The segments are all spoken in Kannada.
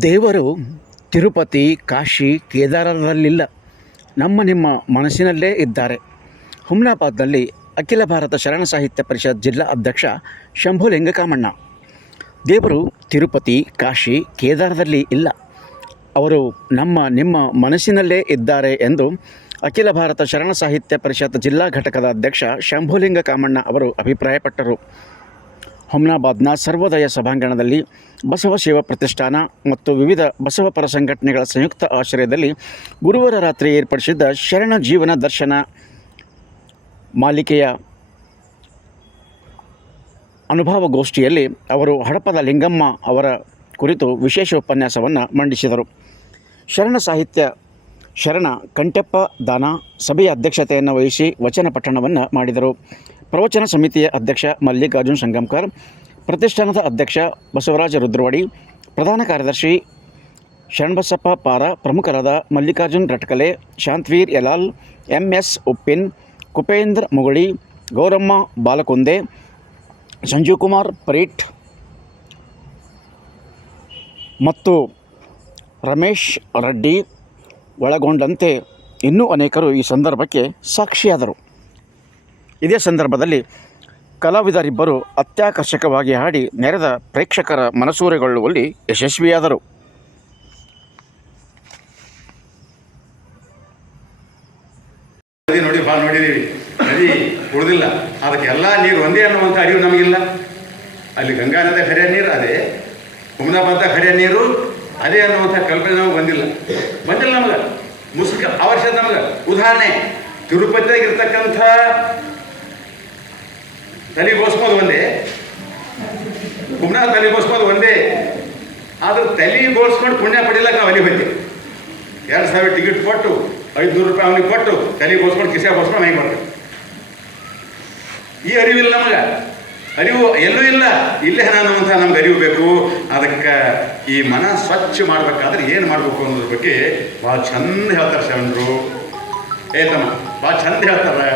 ದೇವರು ತಿರುಪತಿ, ಕಾಶಿ, ಕೇದಾರದಲ್ಲಿಲ್ಲ, ನಿಮ್ಮ ಮನಸ್ಸಿನಲ್ಲೇ ಇದ್ದಾರೆ. ಹುಮ್ನಾಬಾದ್ನಲ್ಲಿ ಅಖಿಲ ಭಾರತ ಶರಣ ಸಾಹಿತ್ಯ ಪರಿಷತ್ ಜಿಲ್ಲಾ ಅಧ್ಯಕ್ಷ ಶಂಭುಲಿಂಗ ಕಾಮಣ್ಣ. ದೇವರು ತಿರುಪತಿ, ಕಾಶಿ, ಕೇದಾರದಲ್ಲಿ ಇಲ್ಲ, ಅವರು ನಿಮ್ಮ ಮನಸ್ಸಿನಲ್ಲೇ ಇದ್ದಾರೆ ಎಂದು ಅಖಿಲ ಭಾರತ ಶರಣ ಸಾಹಿತ್ಯ ಪರಿಷತ್ ಜಿಲ್ಲಾ ಘಟಕದ ಅಧ್ಯಕ್ಷ ಶಂಭುಲಿಂಗ ಕಾಮಣ್ಣ ಅವರು ಅಭಿಪ್ರಾಯಪಟ್ಟರು. ಹುಮ್ನಾಬಾದ್ನ ಸರ್ವೋದಯ ಸಭಾಂಗಣದಲ್ಲಿ ಬಸವ ಸೇವಾ ಪ್ರತಿಷ್ಠಾನ ಮತ್ತು ವಿವಿಧ ಬಸವಪರ ಸಂಘಟನೆಗಳ ಸಂಯುಕ್ತ ಆಶ್ರಯದಲ್ಲಿ ಗುರುವಾರ ರಾತ್ರಿ ಏರ್ಪಡಿಸಿದ್ದ ಶರಣ ಜೀವನ ದರ್ಶನ ಮಾಲಿಕೆಯ ಅನುಭವಗೋಷ್ಠಿಯಲ್ಲಿ ಅವರು ಹಡಪದ ಲಿಂಗಮ್ಮ ಅವರ ಕುರಿತು ವಿಶೇಷ ಉಪನ್ಯಾಸವನ್ನು ಮಂಡಿಸಿದರು. ಶರಣ ಸಾಹಿತ್ಯ ಶರಣ ಕಂಟೆಪ್ಪ ದಾನ ಸಭೆಯ ಅಧ್ಯಕ್ಷತೆಯನ್ನು ವಹಿಸಿ ವಚನ ಪಠಣವನ್ನು ಮಾಡಿದರು. ಪ್ರವಚನ ಸಮಿತಿಯ ಅಧ್ಯಕ್ಷ ಮಲ್ಲಿಕಾರ್ಜುನ್ ಸಂಗಮ್ಕರ್, ಪ್ರತಿಷ್ಠಾನದ ಅಧ್ಯಕ್ಷ ಬಸವರಾಜ ರುದ್ರವಾಡಿ, ಪ್ರಧಾನ ಕಾರ್ಯದರ್ಶಿ ಶರಣಬಸಪ್ಪ ಪಾರ, ಪ್ರಮುಖರಾದ ಮಲ್ಲಿಕಾರ್ಜುನ್ ರಟ್ಕಲೆ, ಶಾಂತವೀರ್ ಯಲಾಲ್, MS ಉಪ್ಪಿನ್, ಕುಪೇಂದ್ರ ಮುಗುಳಿ, ಗೌರಮ್ಮ ಬಾಲಕುಂದೆ, ಸಂಜೀವ್ ಕುಮಾರ್ ಪರೀಟ್ ಮತ್ತು ರಮೇಶ್ ರೆಡ್ಡಿ ಒಳಗೊಂಡಂತೆ ಇನ್ನೂ ಅನೇಕರು ಈ ಸಂದರ್ಭಕ್ಕೆ ಸಾಕ್ಷಿಯಾದರು. ಇದೇ ಸಂದರ್ಭದಲ್ಲಿ ಕಲಾವಿದರಿಬ್ಬರು ಅತ್ಯಾಕರ್ಷಕವಾಗಿ ಹಾಡಿ ನೆರೆದ ಪ್ರೇಕ್ಷಕರ ಮನಸೂರೆಗೊಳ್ಳುವಲ್ಲಿ ಯಶಸ್ವಿಯಾದರು. ನೋಡಿ ಭಾಳ ನೋಡಿದ್ದೀವಿ, ನದಿ ಉಳಿದಿಲ್ಲ, ಅದಕ್ಕೆ ಎಲ್ಲ ನೀರು ಒಂದೇ ಅನ್ನುವಂಥ ಅರಿವು ನಮಗಿಲ್ಲ. ಅಲ್ಲಿ ಗಂಗಾ ನದಿ ಹರಿಯ ನೀರು ಅದೇ, ಹುಮ್ನಾಬಾದ್ದ ಹರಿಯ ನೀರು ಅದೇ ಅನ್ನುವಂಥ ಕಲ್ಪನೆ ನಮಗೆ ಬಂದಿಲ್ಲ ನಮಗೆ. ಮುಸ್ಲಿಂ ಅವಶ್ಯಕ ನಮಗೆ ಉದಾಹರಣೆ, ತಿರುಪತಿಯಾಗಿರ್ತಕ್ಕಂಥ ತಲೆ ಬೋಸ್ಬೋದು ಒಂದೇ, ಹುಮ್ನಾಬಾದ್ ತಲೆ ಬೋಸ್ಬೋದು ಒಂದೇ, ಆದ್ರೆ ತಲೆ ಬೋಳ್ಸ್ಕೊಂಡು ಪುಣ್ಯ ಪಡಿಲಕ್ಕೆ ನಾವು ಅಲ್ಲಿ ಹೋಗ್ತೀವಿ. 2,000 ಟಿಕೆಟ್ ಕೊಟ್ಟು 500 ರೂಪಾಯಿ ಅವನಿಗೆ ಕೊಟ್ಟು ತಲೆ ಬೋಸ್ಕೊಂಡು ಕಿಸೆ ಬೋಸ್ಕೊಂಡು ಹೆಂಗೆ ಬರ್ತೇವೆ. ಈ ಅರಿವಿಲ್ಲ ನಮಗೆ, ಅರಿವು ಎಲ್ಲೂ ಇಲ್ಲ. ಇಲ್ಲೇ ಅನ್ನುವಂಥ ನಮ್ಗೆ ಅರಿವು ಬೇಕು. ಅದಕ್ಕೆ ಈ ಮನ ಸ್ವಚ್ಛ ಮಾಡ್ಬೇಕಾದ್ರೆ ಏನು ಮಾಡಬೇಕು ಅನ್ನೋದ್ರ ಬಗ್ಗೆ ಭಾಳ ಚಂದ ಹೇಳ್ತಾರೆ ಶರಣರು. ತಮ್ಮ ಭಾಳ ಚಂದ ಹೇಳ್ತಾರೆ.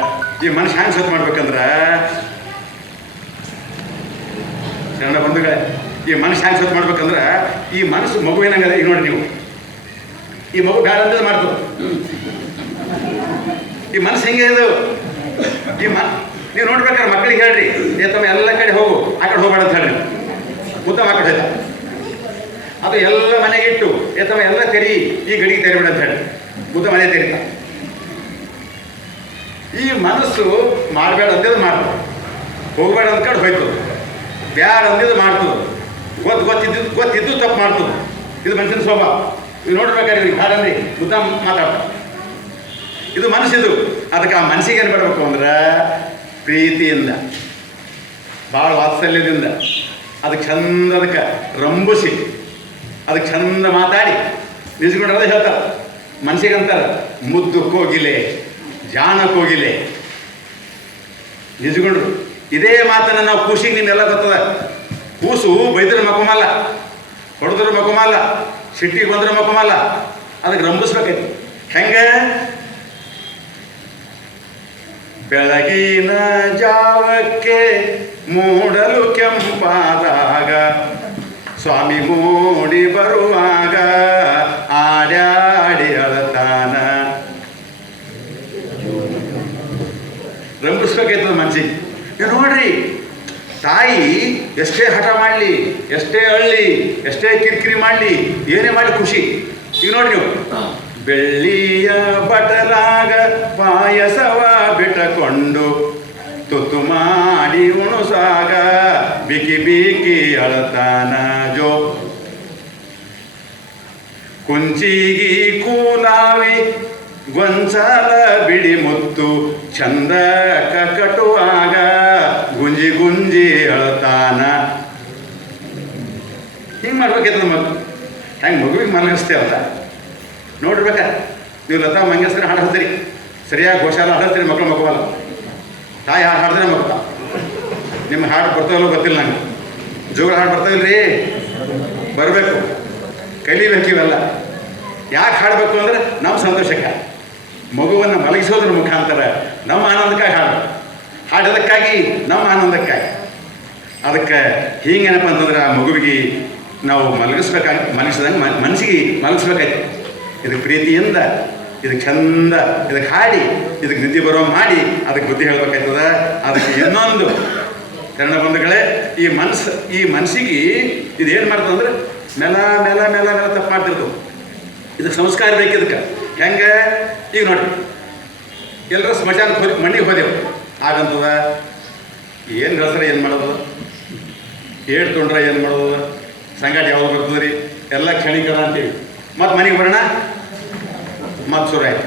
ಈ ಮನಸ್ಸು ಹ್ಯಾಂಗೆ ಸ್ವಚ್ಛ ಮಾಡ್ಬೇಕಂದ್ರೆ, ಶರಣ ಬಂಧುಗಳೇ, ಈ ಮನಸ್ಸು ಹ್ಯಾಂಗೆ ಸ್ವಚ್ಛ ಮಾಡ್ಬೇಕಂದ್ರೆ, ಈ ಮನಸ್ಸು ಮಗುವಿನಂಗದ. ಈಗ ನೋಡಿ, ನೀವು ಈ ಮಗು ಬ್ಯಾಡ ಅಂತ ಮಾಡ್ತು, ಈ ಮನಸ್ಸು ಹೆಂಗೆ ಇದು? ನೀವು ನೋಡ್ಬೇಕಾದ್ರೆ ಮಕ್ಕಳಿಗೆ ಹೇಳ್ರಿ, ತಮ್ಮ ಎಲ್ಲ ಕಡೆ ಹೋಗು, ಆ ಕಡೆ ಹೋಗಬೇಡ ಅಂತ ಹೇಳ್ರಿ, ಮುದ್ದ ಆ ಕಡೆ ಹೋಯ್ತಾ. ಅದು ಎಲ್ಲ ಮನೆಗೆ ಇಟ್ಟು ತಮ್ಮ ಎಲ್ಲ ತೆರಿ, ಈ ಗಡಿಗೆ ತೆರಿಬೇಡ ಅಂತ ಹೇಳಿ ಮುದ್ದ ಮನೆ ತೆರಿತಾ. ಈ ಮನಸ್ಸು ಮಾಡಬೇಡ ಅಂದಿದ್ದು ಮಾಡ್ತು, ಹೋಗ್ಬೇಡ ಅಂದ್ಕೊಂಡು ಹೋಯ್ತು, ಬ್ಯಾಡ ಅಂದಿದ್ದು ಮಾಡ್ತು, ಗೊತ್ತಿದ್ದು ತಪ್ಪು ಮಾಡ್ತು. ಇದು ಮನುಷ್ಯನ ಸ್ವಭಾವ. ಇದು ನೋಡ್ಬೇಕಾದ್ರೆ ಇವ್ರಿಗೆ ಹಾಡಂದ್ರಿ ಮುದ್ದ ಮಾತಾಡ್ತಾರೆ. ಇದು ಮನಸ್ಸಿದು. ಅದಕ್ಕೆ ಆ ಮನಸ್ಸಿಗೆ ಏನು ಬರಬೇಕು ಅಂದ್ರೆ, ಪ್ರೀತಿಯಿಂದ, ಭಾಳ ವಾತ್ಸಲ್ಯದಿಂದ ಅದಕ್ಕೆ ಚಂದ, ಅದಕ್ಕೆ ರಂಬುಸಿ, ಅದಕ್ಕೆ ಚಂದ ಮಾತಾಡಿ ನಿಜಗೊಂಡ್ರೆ ಹೇಳ್ತಾರೆ. ಮನಸ್ಸಿಗೆ ಅಂತಾರೆ ಮುದ್ದು ಕೋಗಿಲೆ, ಜಾಣ ಕೋಗಿಲೆ. ನಿಜಗೊಂಡ್ರು ಇದೇ ಮಾತನ್ನು ನಾವು ಕೂಸಿಗೆ ನಿನ್ನೆಲ್ಲ ಗೊತ್ತದ. ಕೂಸು ಬೈದ್ರೆ ಮಕೊಮಲ್ಲ, ಹೊಡೆದ್ರೆ ಮಕೊಮಲ್ಲ, ಸಿಟ್ಟಿಗೆ ಬಂದ್ರೆ ಮಕೊಮಲ್ಲ. ಅದಕ್ಕೆ ರಂಬಿಸ್ಬೇಕಾಯ್ತು. ಹೆಂಗೆ? ಬೆಳಗಿನ ಜಾವಕ್ಕೆ ಮೂಡಲು ಕೆಂಪಾದಾಗ, ಸ್ವಾಮಿ ಮೂಡಿ ಬರುವಾಗ ಆಡ್ಯಾಡಿ ಅಳತಾನ. ರಂಬಿಸ್ಬೇಕಾಯ್ತದ ಮನ್ಸಿಗೆ. ನೀವು ನೋಡ್ರಿ, ತಾಯಿ ಎಷ್ಟೇ ಹಠ ಮಾಡಲಿ, ಎಷ್ಟೇ ಅಳ್ಳಿ, ಎಷ್ಟೇ ಕಿರಿಕಿರಿ ಮಾಡಲಿ, ಏನೇ ಮಾಡಲಿ ಖುಷಿ. ಈಗ ನೋಡಿ ನೀವು, ಬೆಳ್ಳಿಯ ಬಟಲಾಗ ಪಾಯಸವ ಬಿಟ್ಟಕೊಂಡು ತುತ್ತು ಮಾಡಿ ಉಣಸಾಗ ಬಿಕಿ ಬಿಕಿ ಅಳತಾನ ಜೋ. ಕುಂಚಿಗಿ ಕೂಲಾವಿ ಗೊಂಚಲ ಬಿಡಿ ಮುತ್ತು ಚಂದ ಕಟ್ಟುವಾಗ ಗುಂಜಿ ಗುಂಜಿ ಅಳತಾನ. ಹಿಂಗೆ ಮಾಡ್ಬೇಕಿತ್ತು ನಮ್ಮ ಮಗು. ಹೆಂಗೆ ಮಗುವಿಗೆ ಮಲಗಿಸ್ತೇವೆ ಅಂತ ನೋಡ್ಬೇಕ. ನೀವು ಲತಾ ಮಂಗೇಶ್ವರ ಹಾಡು ಹಾಡ್ತೀರಿ, ಸರಿಯಾಗಿ ಘೋಷಾಲ ಹಾಡ್ತೀರಿ, ಮಕ್ಕಳು ಮಗುವಲ್ಲ. ತಾಯಿ ಹಾಡು ಹಾಡಿದ್ರೆ ಮಗುತ್ತ. ನಿಮ್ಮ ಹಾಡು ಬರ್ತಾವಲ್ಲೋ ಗೊತ್ತಿಲ್ಲ ನಂಗೆ. ಜೋಗಳ ಹಾಡು ಬರ್ತಾವಿಲ್ರಿ, ಬರಬೇಕು, ಕಲಿಬೇಕು. ಇವೆಲ್ಲ ಯಾಕೆ ಹಾಡಬೇಕು ಅಂದರೆ ನಮ್ಮ ಸಂತೋಷಕ್ಕೆ, ಮಗುವನ್ನು ಮಲಗಿಸೋದ್ರ ಮುಖಾಂತರ ನಮ್ಮ ಆನಂದಕ್ಕಾಗಿ ಹಾಡೋದಕ್ಕಾಗಿ ನಮ್ಮ ಆನಂದಕ್ಕಾಗಿ. ಅದಕ್ಕೆ ಹಿಂಗೇನಪ್ಪ ಅಂತಂದ್ರೆ, ಆ ಮಗುವಿಗೆ ನಾವು ಮಲಗಿಸ್ದಂಗೆ ಮನಸ್ಸಿಗೆ ಮಲಗಿಸ್ಬೇಕಾಯ್ತು. ಇದಕ್ಕೆ ಪ್ರೀತಿಯಿಂದ, ಇದಕ್ಕೆ ಚಂದ, ಇದಕ್ಕೆ ಹಾಡಿ, ಇದಕ್ಕೆ ನಿದ್ದೆ ಬರೋ ಮಾಡಿ ಅದಕ್ಕೆ ಬುದ್ಧಿ ಹೇಳ್ಬೇಕಾಯ್ತದ. ಅದಕ್ಕೆ ಇನ್ನೊಂದು ಕರ್ಣ ಬಂಧುಗಳೇ, ಈ ಮನಸ್ಸಿಗೆ ಇದೇನು ಮಾಡ್ತದಂದ್ರೆ ಮೆಲ ಮೆಲ ಮೆಲ ಮೆಲ ತಪ್ಪು ಮಾಡ್ತಿರ್ತವೆ. ಇದಕ್ಕೆ ಸಂಸ್ಕಾರ ಬೇಕು. ಇದಕ್ಕೆ ಹೆಂಗೆ ಈಗ ನೋಡಿ, ಎಲ್ಲರೂ ಸ್ಮಶಾನಕ್ಕೆ ಮಣ್ಣಿಗೆ ಹೋದೆವು ಆಗಂತದ. ಏನು ಹೇಳ್ತಾರೆ, ಏನು ಮಾಡೋದು, ಏಟ್ ತೊಗೊಂಡ್ರೆ ಏನು ಮಾಡೋದು, ಸಂಗಾಟ ಯಾವಾಗ ಬರ್ತದೆ ರೀ, ಎಲ್ಲ ಕ್ಷಣಿಕರ ಅಂತೀವಿ. ಮತ್ತು ಮನೆಗೆ ಬರೋಣ, ಮತ್ತು ಶುರು ಆಯ್ತು.